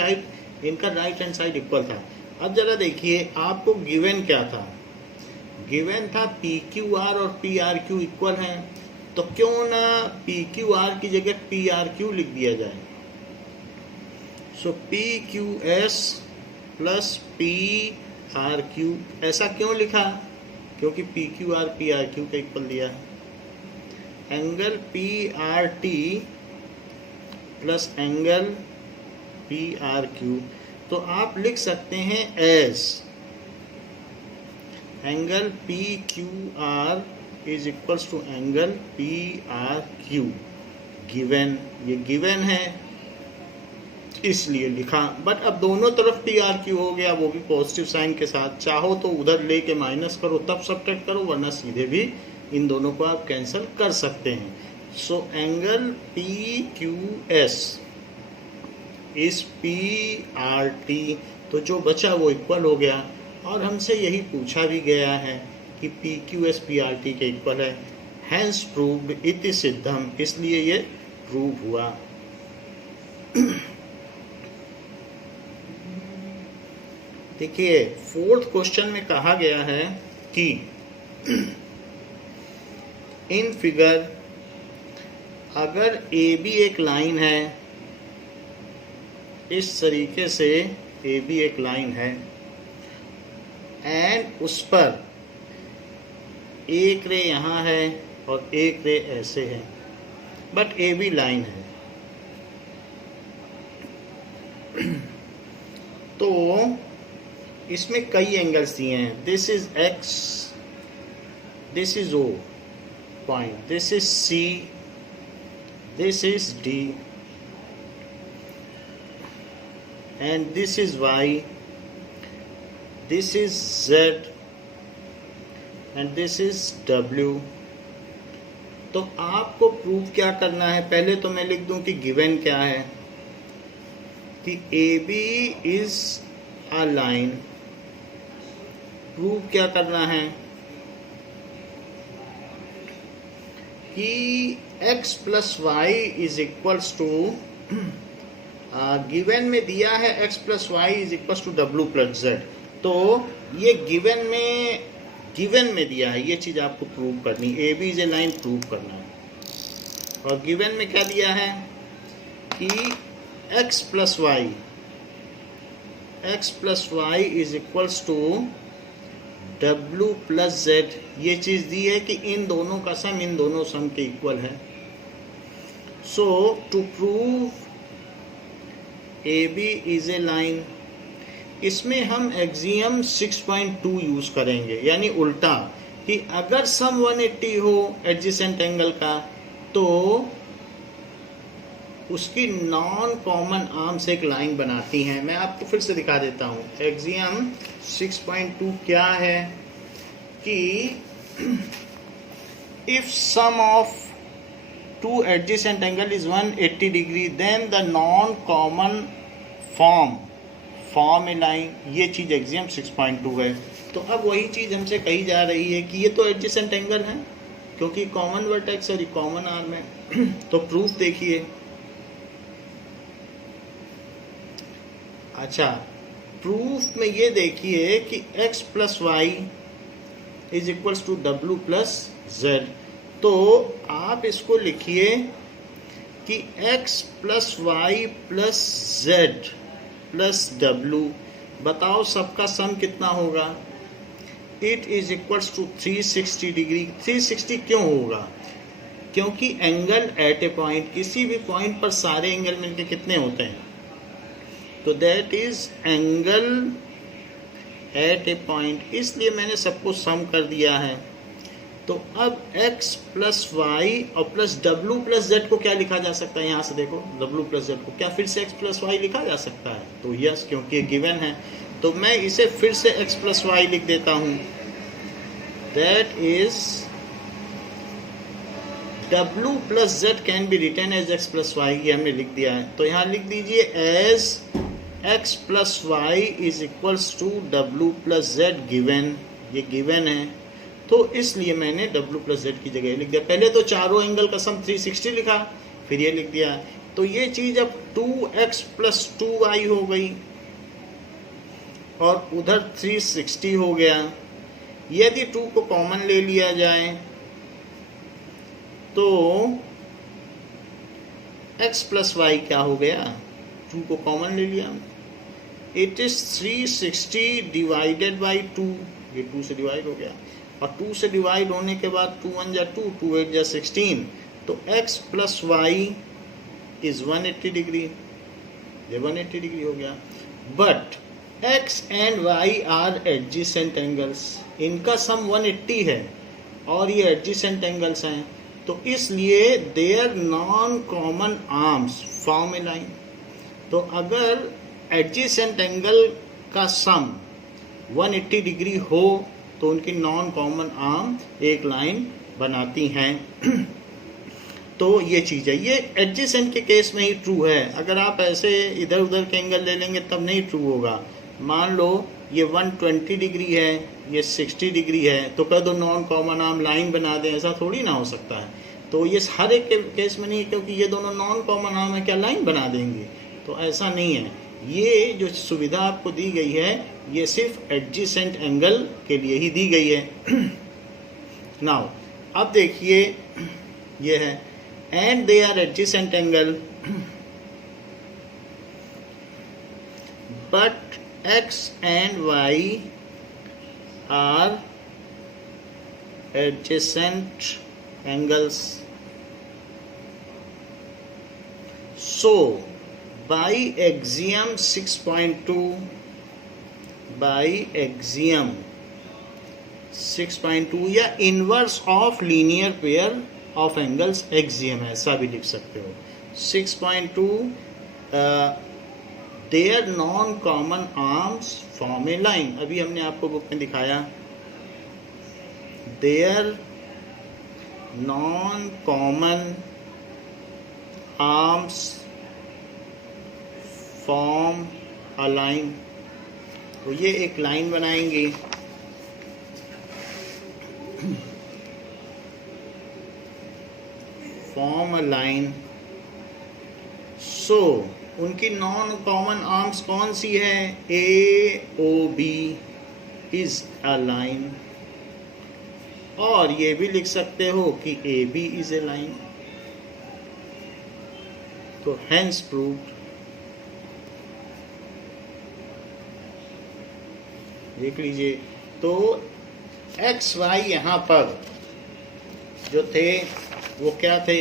इनका राइट हैंड साइड इक्वल था। अब जरा देखिए, आपको गिवन क्या था? गिवन था पी क्यू आर और पी आर क्यू इक्वल हैं, तो क्यों ना पी क्यू आर की जगह पी आर क्यू लिख दिया जाए। So P Q S plus P R Q, ऐसा क्यों लिखा? क्योंकि P Q R P R Q का इक्वल दिया है। Angle P R T plus angle P R Q, तो आप लिख सकते हैं as angle P Q R is equals to angle P R Q. Given, ये गिवन है इसलिए लिखा। बट अब दोनों तरफ पी आर क्यू हो गया, वो भी पॉजिटिव साइन के साथ। चाहो तो उधर लेके माइनस करो तब सब्ट्रैक्ट करो, वरना सीधे भी इन दोनों को आप कैंसिल कर सकते हैं। So angle P Q S is P R T, तो जो बचा वो इक्वल हो गया। और हमसे यही पूछा भी गया है कि P Q S P R T के इक्वल है। हैंस प्रूव्ड इति सिद्धम, इसलिए ये प्रूव हुआ। देखिए, फोर्थ क्वेश्चन में कहा गया है कि इन फिगर अगर ए बी एक लाइन है, इस तरीके से ए बी एक लाइन है एंड उस पर एक रे यहाँ है और एक रे ऐसे है, बट ए बी लाइन है। तो इसमें कई एंगल्स दिए हैं। This is X, this is O point, this is C, this is D, and this is Y, this is Z, and this is W. तो आपको प्रूव क्या करना है? पहले तो मैं लिख दूं कि गिवन क्या है, कि A B is a line. Prove क्या करना है कि x plus Y is equals to, given में दिया है x plus Y is equals to W plus Z. तो ये गिवन में दिया है, ये चीज आपको प्रूव करनी, A B is a line prove करना है। और गिवन में क्या दिया है कि x plus Y is equals to W plus Z. ये चीज दी है कि इन दोनों का सम इन दोनों सम के इक्वल है। So to prove A B is a line, इसमें हम एक्सियम 6.2 यूज करेंगे, यानी उल्टा, कि अगर सम 180 हो एडजेसेंट एंगल का तो उसकी नॉन कॉमन आर्म्स एक लाइन बनाती हैं। मैं आपको फिर से दिखा देता हूँ। एक्सियम 6.2 क्या है कि if sum of two adjacent angle is 180 degree then the non common form a line. ये चीज एक्सियम 6.2 है। तो अब वही चीज हमसे कही जा रही है कि ये तो एडजेसेंट एंगल है क्योंकि कॉमन वर्टेक्स और कॉमन आर्म है। तो प्रूफ देखिए। अच्छा, प्रूफ में ये देखिए कि x plus Y is equals to W plus Z. तो आप इसको लिखिए कि x plus Y plus Z plus W, बताओ सबका सम कितना होगा? It is equals to 360 degree. 360 क्यों होगा? क्योंकि एंगल एट ए पॉइंट, किसी भी पॉइंट पर सारे एंगल मिलके कितने होते हैं? तो that is angle at a point, इसलिए मैंने सबको सम कर दिया है। तो अब x प्लस वाई और प्लस डब्ल्यू प्लस जेड को क्या लिखा जा सकता है? यहाँ से देखो, डब्ल्यू प्लस जेड को क्या फिर से x प्लस वाई लिखा जा सकता है? तो यस, क्योंकि ये गिवन है। तो मैं इसे फिर से x प्लस वाई लिख देता हूँ। That is w plus Z can be written as x plus Y, ये हमने लिख दिया है। तो यहाँ लिख दीजिए as x plus Y is equals to W plus Z given. ये गिवन है तो इसलिए मैंने w प्लस जेड की जगह लिख दिया। पहले तो चारों एंगल का सम 360 लिखा, फिर ये लिख दिया। तो ये चीज अब 2x प्लस 2y हो गई और उधर 360 हो गया। यदि 2 को कॉमन ले लिया जाए तो x प्लस वाई क्या हो गया? 2 को कॉमन ले लिया, इट इज 360 डिवाइडेड बाई 2। ये 2 से डिवाइड हो गया और 2 से डिवाइड होने के बाद 2 1 जा 2, 2 8 जा 16। तो x plus Y is 180 degree, ये 180 डिग्री हो गया। But x and y are adjacent angles, इनका सम 180 है और ये एडजेसेंट एंगल्स हैं, तो इसलिए their non common arms form a line. तो अगर एडजेसेंट एंगल का सम 180 डिग्री हो तो उनकी नॉन कॉमन आर्म एक लाइन बनाती हैं। तो ये चीज़ है, ये एडजेसेंट के केस में ही ट्रू है। अगर आप ऐसे इधर उधर के एंगल ले लेंगे तब नहीं ट्रू होगा। मान लो ये 120 डिग्री है, ये 60 डिग्री है, तो कह दो नॉन कॉमन आर्म लाइन बना दें, ऐसा थोड़ी ना हो सकता है। तो ये हर एक के केस में नहीं, क्योंकि ये दोनों नॉन कॉमन आर्म है, क्या लाइन बना देंगे? तो ऐसा नहीं है। ये जो सुविधा आपको दी गई है ये सिर्फ एडजेसेंट एंगल के लिए ही दी गई है। नाउ अब देखिए, ये है and they are adjacent angle but x and y are adjacent angles. So by axiom 6.2 या inverse of linear pair of angles axiom है, ऐसा भी लिख सकते हो. 6.2 their non common arms form a line. अभी हमने आपको बुक में दिखाया. Their non common arms form a line. तो ये एक लाइन बनाएंगे. Form a line. सो उनकी नॉन कॉमन आर्म्स कौन सी है? A O B is a line. और ये भी लिख सकते हो कि A B is a line. तो हेंस प्रूव्ड. देख लीजिए. तो एक्स वाई यहाँ पर जो थे वो क्या थे?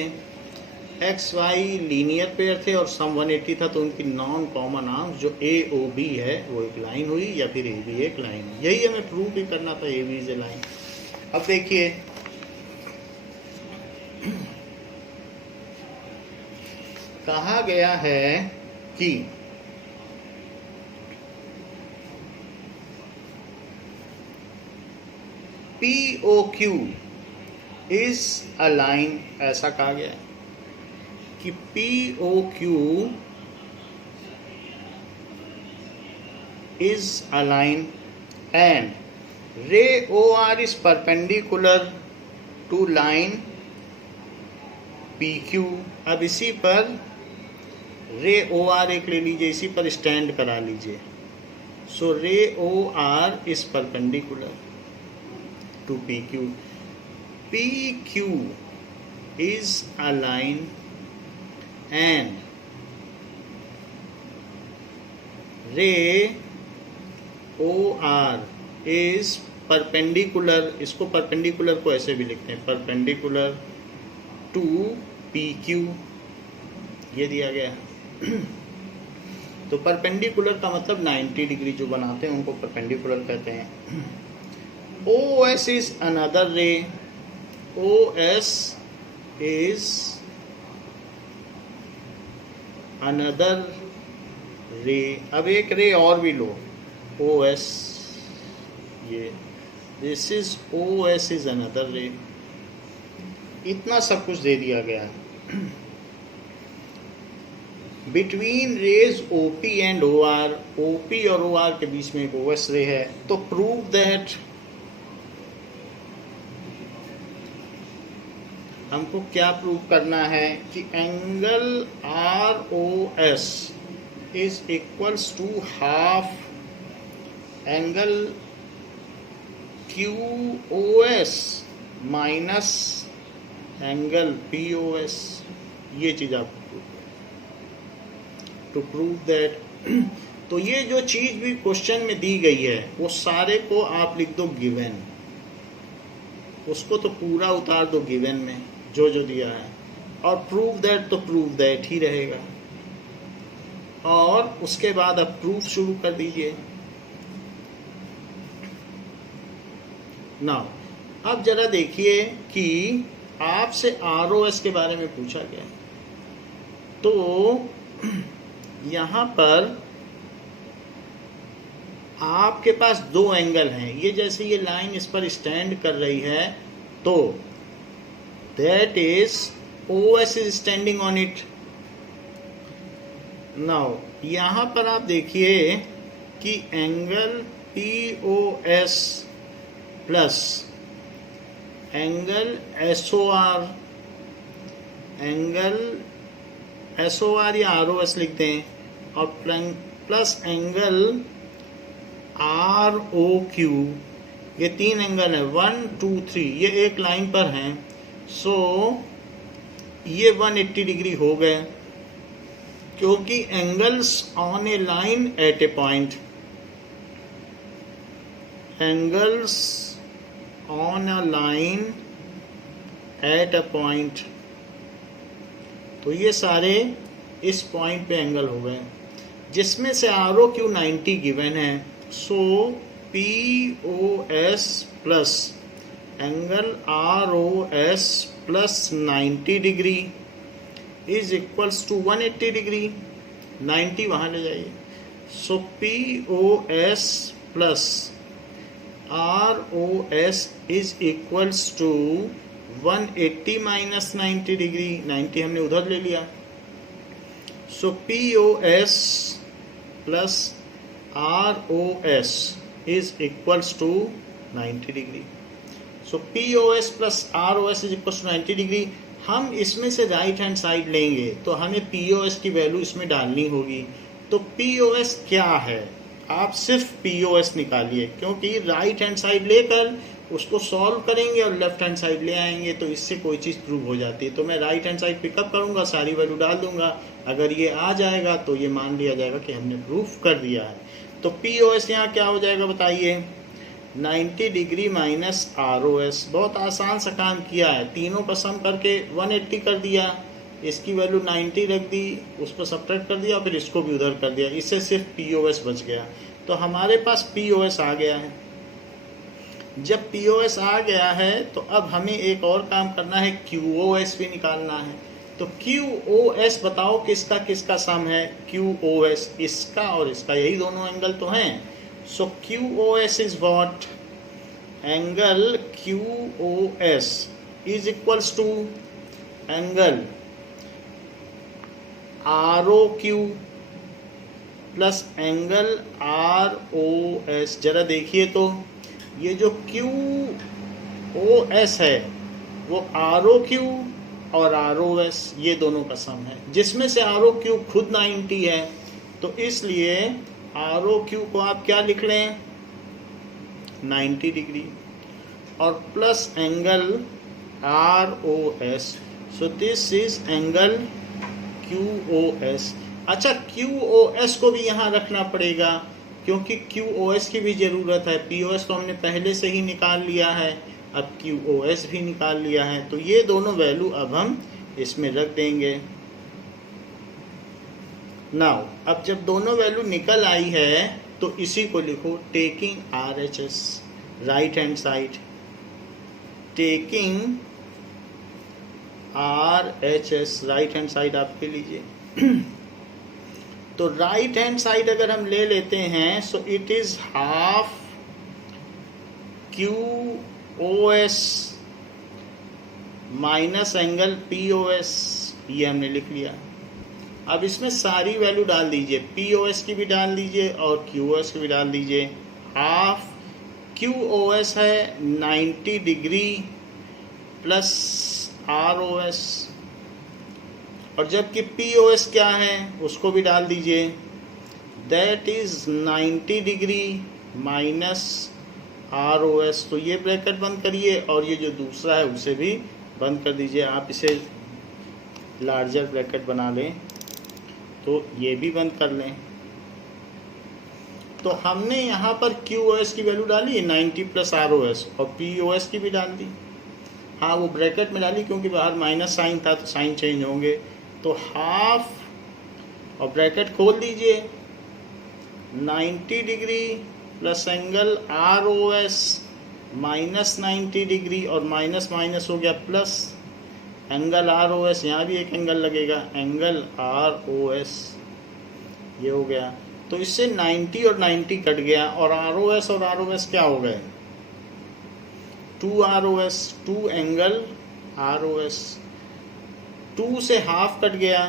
एक्स वाई लीनियर पेयर थे और सम 180 था. तो उनकी नॉन कॉमन आर्म्स जो ए ओ बी है वो एक लाइन हुई, या फिर ए बी एक लाइन. यही हमें प्रूव भी करना था, A B is a line. अब देखिए कहा गया है कि P O Q is a line. ऐसा कहा गया है कि P O Q is a line and ray O R is perpendicular to line P Q. अब इसी पर रे ओ आर एक ले लीजिए, इसी पर स्टैंड करा लीजिए. So ray O R is perpendicular to P Q. P Q is a line and ray OR is perpendicular. इसको perpendicular को ऐसे भी लिखते हैं, perpendicular to PQ. ये दिया गया है. तो perpendicular का मतलब 90 डिग्री जो बनाते हैं उनको perpendicular कहते हैं. OS is another ray. OS is another ray. अब एक रे और भी लो, OS. ये this is OS is another ray. इतना सब कुछ दे दिया गया है. Between rays OP and OR, OP और OR के बीच में एक OS रे है. तो प्रूव दैट हमको क्या प्रूव करना है कि angle ROS is equals to half angle QOS minus angle POS. ये चीज आपको टू प्रूव दैट. तो ये जो चीज भी क्वेश्चन में दी गई है वो सारे को आप लिख दो गिवन. उसको तो पूरा उतार दो गिवन में जो जो दिया है, और प्रूव दैट तो प्रूव दैट ही रहेगा. और उसके बाद अब प्रूफ शुरू कर दीजिए. नाउ अब जरा देखिए कि आपसे ROS के बारे में पूछा गया. तो यहाँ पर आपके पास दो एंगल हैं. ये जैसे ये लाइन इस पर स्टैंड कर रही है, तो that is OS is standing on it. now यहाँ पर आप देखिए कि angle POS plus angle SOR, angle SOR या ROS लिखते हैं, और प्लस एंगल ROQ. ये तीन एंगल है, 1 2 3, ये एक लाइन पर हैं. सो ये 180 डिग्री हो गए, क्योंकि angles on a line at a point. Angles on a line at a point. तो ये सारे इस पॉइंट पे एंगल हो गए, जिसमें से ROQ 90 गिवन है। So POS plus angle ROS plus 90 degree is equals to 180 degree. 90 वहाँ ले जाइए। So POS plus ROS is equals to 180 minus 90 degree. 90 हमने उधर ले लिया। So POS plus ROS is equals to 90 degree. So POS plus ROS is equals to 90 degree. हम इसमें से राइट हैंड साइड लेंगे तो हमें POS की वैल्यू इसमें डालनी होगी। तो POS क्या है, आप सिर्फ POS निकालिए, क्योंकि राइट हैंड साइड लेकर उसको सॉल्व करेंगे और लेफ्ट हैंड साइड ले आएंगे तो इससे कोई चीज़ प्रूव हो जाती है। तो मैं राइट हैंड साइड पिकअप करूंगा, सारी वैल्यू डाल दूंगा। अगर ये आ जाएगा तो ये मान लिया जाएगा कि हमने प्रूफ कर दिया है। तो POS यहाँ क्या हो जाएगा बताइए, 90 डिग्री माइनस ROS। बहुत आसान सा काम किया है, तीनों का सम करके 180 कर दिया, इसकी वैल्यू 90 रख दी, उस पर सब्ट्रैक्ट कर दिया, फिर इसको भी उधर कर दिया, इससे सिर्फ POS बच गया। तो हमारे पास POS आ गया है। जब POS आ गया है तो अब हमें एक और काम करना है, QOS भी निकालना है। तो QOS बताओ किसका किसका सम है। QOS इसका और इसका, यही दोनों एंगल तो हैं। So QOS is what, angle QOS is equals to angle ROQ plus angle ROS। जरा देखिए तो ये जो QOS है वो ROQ और ROS ये दोनों का सम है, जिसमें से ROQ खुद 90 है। तो इसलिए ROQ को आप क्या लिख लें, 90 डिग्री, और plus angle ROS। So this is angle QOS। अच्छा, QOS को भी यहाँ रखना पड़ेगा क्योंकि QOS की भी ज़रूरत है। POS तो हमने पहले से ही निकाल लिया है, अब QOS भी निकाल लिया है। तो ये दोनों वैल्यू अब हम इसमें रख देंगे। नाउ अब जब दोनों वैल्यू निकल आई है तो इसी को लिखो, taking RHS right hand side, taking RHS right hand side आपके लीजिए। तो राइट हैंड साइड अगर हम ले लेते हैं सो it is half QOS minus angle POS। ये हमने लिख लिया। अब इसमें सारी वैल्यू डाल दीजिए, POS की भी डाल दीजिए और QOS की भी डाल दीजिए। हाफ QOS है 90 डिग्री प्लस ROS, और जबकि POS क्या है उसको भी डाल दीजिए, that is 90 degree minus ROS। तो ये ब्रैकेट बंद करिए और ये जो दूसरा है उसे भी बंद कर दीजिए। आप इसे लार्जर ब्रैकेट बना लें तो ये भी बंद कर लें। तो हमने यहाँ पर QOS की वैल्यू डाली है 90 प्लस ROS, और POS की भी डाल दी। हाँ, वो ब्रैकेट में डाली क्योंकि बाहर माइनस साइन था तो साइन चेंज होंगे। तो हाफ, और ब्रैकेट खोल दीजिए, 90 degree plus angle ROS minus 90 degree, और माइनस माइनस हो गया प्लस एंगल ROS। यहाँ भी एक एंगल लगेगा, एंगल ROS, ये हो गया। तो इससे 90 और 90 कट गया, और ROS क्या हो गए, 2ROS, 2 एंगल ROS। 2 से हाफ कट गया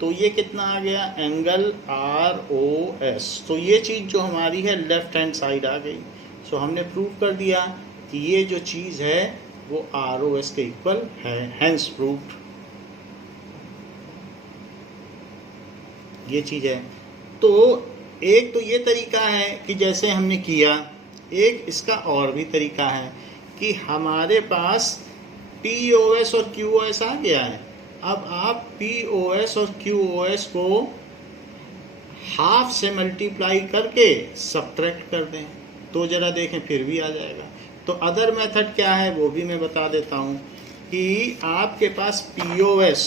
तो ये कितना आ गया, एंगल ROS। तो ये चीज़ जो हमारी है लेफ्ट हैंड साइड आ गई। सो हमने प्रूव कर दिया कि ये जो चीज़ है वो ROS के इक्वल है, हेंस प्रूव्ड। ये चीज़ है। तो एक तो ये तरीका है कि जैसे हमने किया, एक इसका और भी तरीका है कि हमारे पास POS और QOS आ गया है। अब आप POS और QOS को हाफ से मल्टीप्लाई करके सब्ट्रैक्ट कर दें। तो जरा देखें फिर भी आ जाएगा। तो अदर मेथड क्या है वो भी मैं बता देता हूँ कि आपके पास POS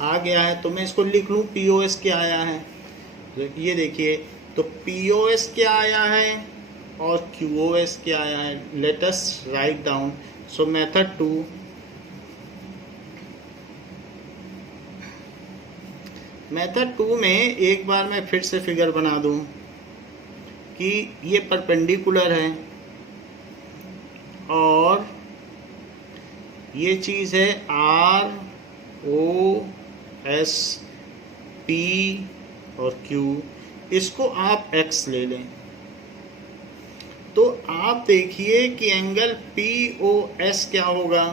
आ गया है, तो मैं इसको लिख लूँ POS क्या आया है। तो ये देखिए, तो POS क्या आया है और QoS क्या आया है। Let us write down. सो मेथड 2, मेथड 2 में एक बार मैं फिर से फिगर बना दूं कि ये परपेंडिकुलर है और ये चीज है ROS P और Q, इसको आप X ले लें। तो आप देखिए कि एंगल POS क्या होगा,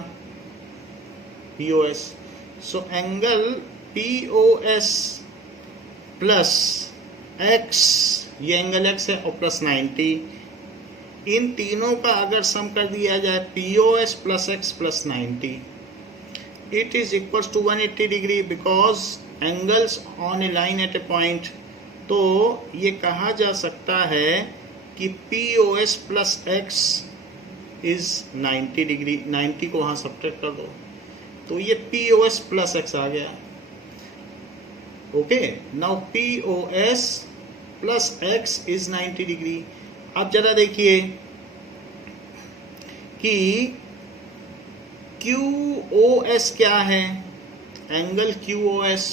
POS। So angle POS plus X, ये एंगल X है, और प्लस 90, इन तीनों का अगर सम कर दिया जाए POS plus X plus 90, it is equals to 180 degree because angles on a line at a point. तो ये कहा जा सकता है कि POS plus X is 90 degree. 90 को वहां सब्ट्रैक्ट कर दो तो ये POS प्लस X आ गया। Okay, now POS plus X is 90 degree. अब जरा देखिए कि QoS क्या है, angle QoS।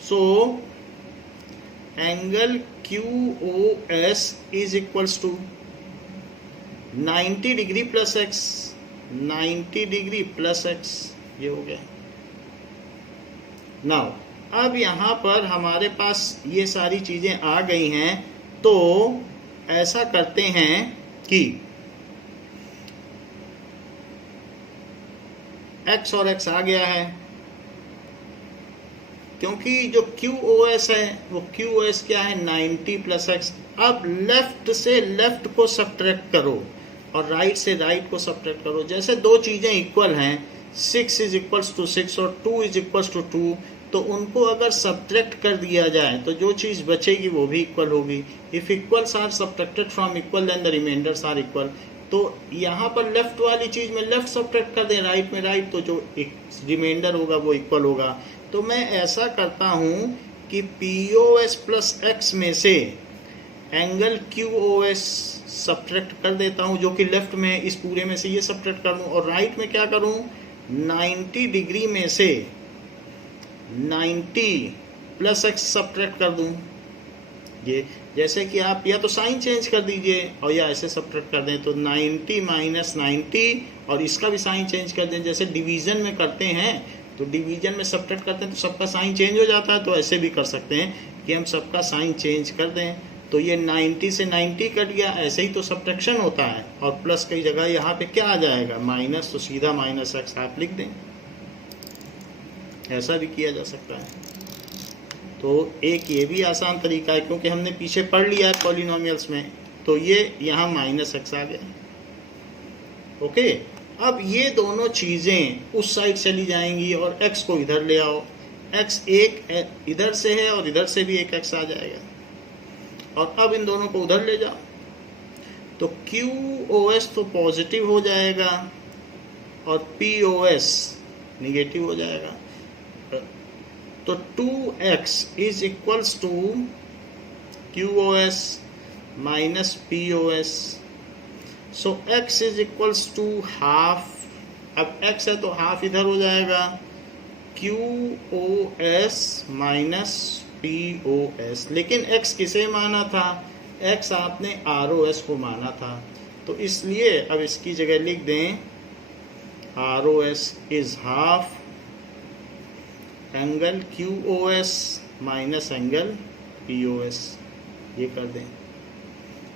So angle QoS is equals to 90 degree plus X, 90 degree plus X, ये हो गया। नाउ अब यहां पर हमारे पास ये सारी चीजें आ गई हैं, तो ऐसा करते हैं कि X और X आ गया है, क्योंकि जो QoS है वो QoS क्या है, 90 प्लस X। अब लेफ्ट से लेफ्ट को सब्ट्रैक्ट करो और राइट से राइट को सब्ट्रैक्ट करो। जैसे दो चीजें इक्वल हैं, 6 इज इक्वल्स टू 6 और 2 इज इक्वल्स टू 2, तो उनको अगर सब्ट्रैक्ट कर दिया जाए तो जो चीज बचेगी वो भी इक्वल होगी। If equals are subtracted from equal then the remainders are equal. तो यहाँ पर लेफ्ट वाली चीज में लेफ्ट सब्ट्रैक्ट कर दें, राइट में राइट, तो जो रिमाइंडर होगा वो इक्वल होगा। तो मैं ऐसा करता हूँ कि POS प्लस X में से एंगल QoS सब्ट्रैक्ट कर देता हूँ, जो कि लेफ्ट में इस पूरे में से ये सब्ट्रैक्ट कर दूँ, और राइट में क्या करूँ, 90 डिग्री में से 90 प्लस X सब्ट्रैक्ट कर दूँ। ये जैसे कि आप या तो साइन चेंज कर दीजिए और या ऐसे सब्ट्रैक्ट कर दें, तो 90 माइनस 90, और इसका भी साइन चेंज कर दें। जैसे डिवीजन में करते हैं तो डिवीजन में सब्ट्रैक्ट करते हैं तो सबका साइन चेंज हो जाता है, तो ऐसे भी कर सकते हैं कि हम सबका साइन चेंज कर दें। तो ये 90 से 90 कट गया, ऐसे ही तो सब्ट्रैक्शन होता है। और प्लस की जगह यहाँ पे क्या आ जाएगा, माइनस, तो सीधा माइनस X आप लिख दें। ऐसा भी किया जा सकता है। तो एक ये भी आसान तरीका है, क्योंकि हमने पीछे पढ़ लिया है पॉलिनोमियल्स में, तो ये यहाँ माइनस X आ गया। ओके, अब ये दोनों चीजें उस साइड चली जाएंगी और X को इधर ले आओ। X एक इधर से है और इधर से भी एक X आ जाएगा, और अब इन दोनों को उधर ले जाओ तो QoS तो पॉजिटिव हो जाएगा और POS निगेटिव हो जाएगा। तो 2X is equals to QoS minus POS। So X is equals to half. अब X है तो हाफ इधर हो जाएगा, QoS माइनस POS। लेकिन X किसे माना था, X आपने ROS को माना था, तो इसलिए अब इसकी जगह लिख दें ROS is half angle QoS minus angle POS, ये कर दें।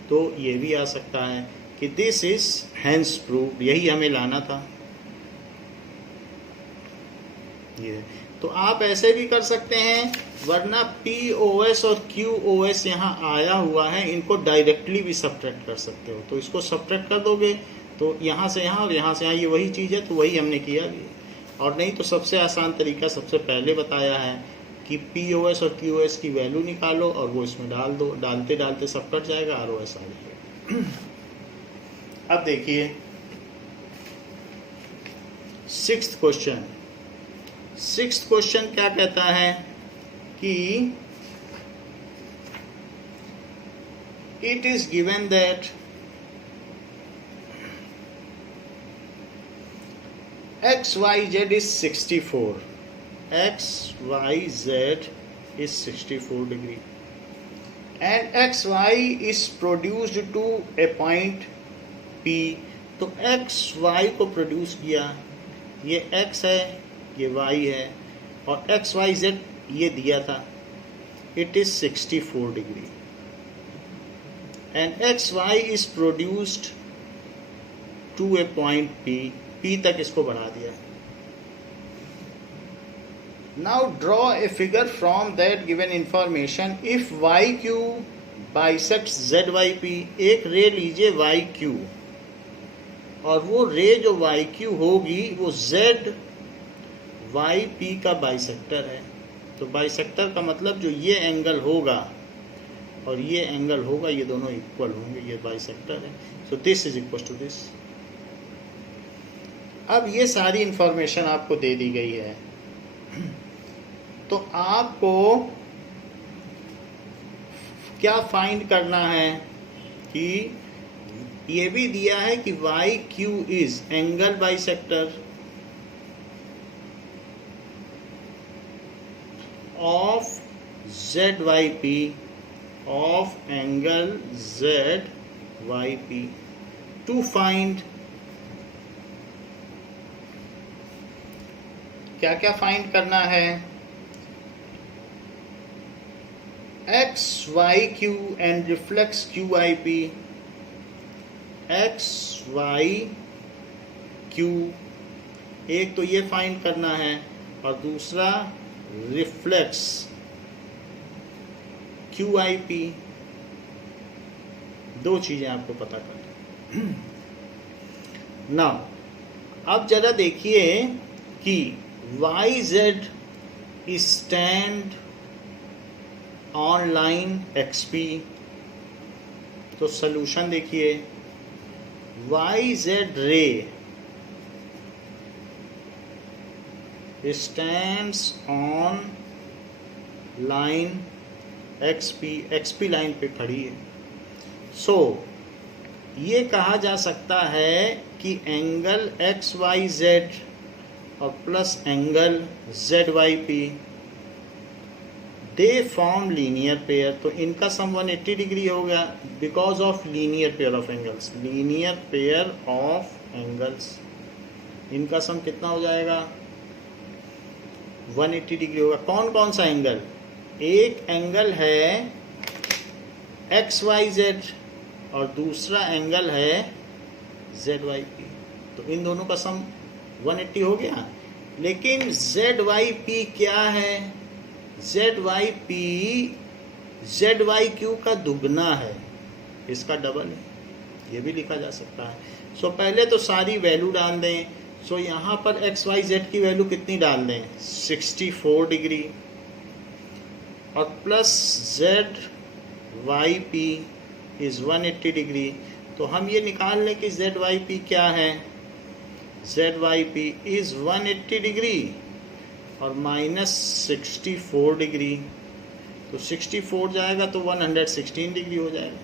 तो ये भी आ सकता है कि दिस इज हेंस प्रूव्ड, यही हमें लाना था। ये तो आप ऐसे भी कर सकते हैं, वरना POS और QoS यहाँ आया हुआ है, इनको डायरेक्टली भी सब्ट्रैक्ट कर सकते हो। तो इसको सब्ट्रैक्ट कर दोगे तो यहाँ से यहाँ और यहाँ से यहाँ, ये वही चीज़ है, तो वही हमने किया भी। और नहीं तो सबसे आसान तरीका सबसे पहले बताया है कि POS और QoS की वैल्यू निकालो और वो इसमें डाल दो, डालते डालते सब कट जाएगा, ROS आ जाएगा। अब देखिए सिक्स्थ क्वेश्चन क्या कहता है कि it is given that XYZ is 64. XYZ is 64 degree. And XY is produced to a point P. तो XY को प्रोड्यूस किया, ये X है, ये Y है, और XYZ ये दिया था. It is 64 degree. And XY is produced to a point P. P तक इसको बढ़ा दिया. Now draw a figure from that given information. If YQ bisects ZYP, एक रे लीजिए YQ, और वो रे जो YQ होगी वो ZYP का बाइसेक्टर है. तो बाइसेक्टर का मतलब जो ये एंगल होगा और ये एंगल होगा, ये दोनों इक्वल होंगे, ये बाइसेक्टर है. So this is equal to this. अब ये सारी इंफॉर्मेशन आपको दे दी गई है, तो आपको क्या फाइंड करना है कि ये भी दिया है कि Y Q is angle bisector of ZYP of angle ZYP. To find क्या क्या फाइंड करना है? XYQ and reflex QIP. XYQ एक तो ये फाइंड करना है, और दूसरा रिफ्लेक्स QIP. दो चीजें आपको पता करनी. नाउ अब जरा देखिए कि YZ stand on line XP. तो सॉल्यूशन देखिए, YZ रे stands on line XP line पे खड़ी है. सो ये कहा जा सकता है कि एंगल XYZ और plus angle ZYP they form linear pair. तो इनका सम 180 डिग्री होगा because of linear pair of angles. Linear pair of angles, इनका सम कितना हो जाएगा? 180 डिग्री होगा. कौन कौन सा एंगल? एक एंगल है XYZ और दूसरा एंगल है ZYP. तो इन दोनों का सम 180 हो गया. लेकिन ZYP क्या है? ZYP ZYQ का दुगना है, इसका डबल है. ये भी लिखा जा सकता है. सो पहले तो सारी वैल्यू डाल दें. सो यहाँ पर XYZ की वैल्यू कितनी डाल दें? 64 डिग्री, और प्लस ZYP इज 180 डिग्री. तो हम ये निकाल लें कि ZYP क्या है? ZYP इज 180 डिग्री और माइनस 64 डिग्री. तो 64 जाएगा तो 116 डिग्री हो जाएगा.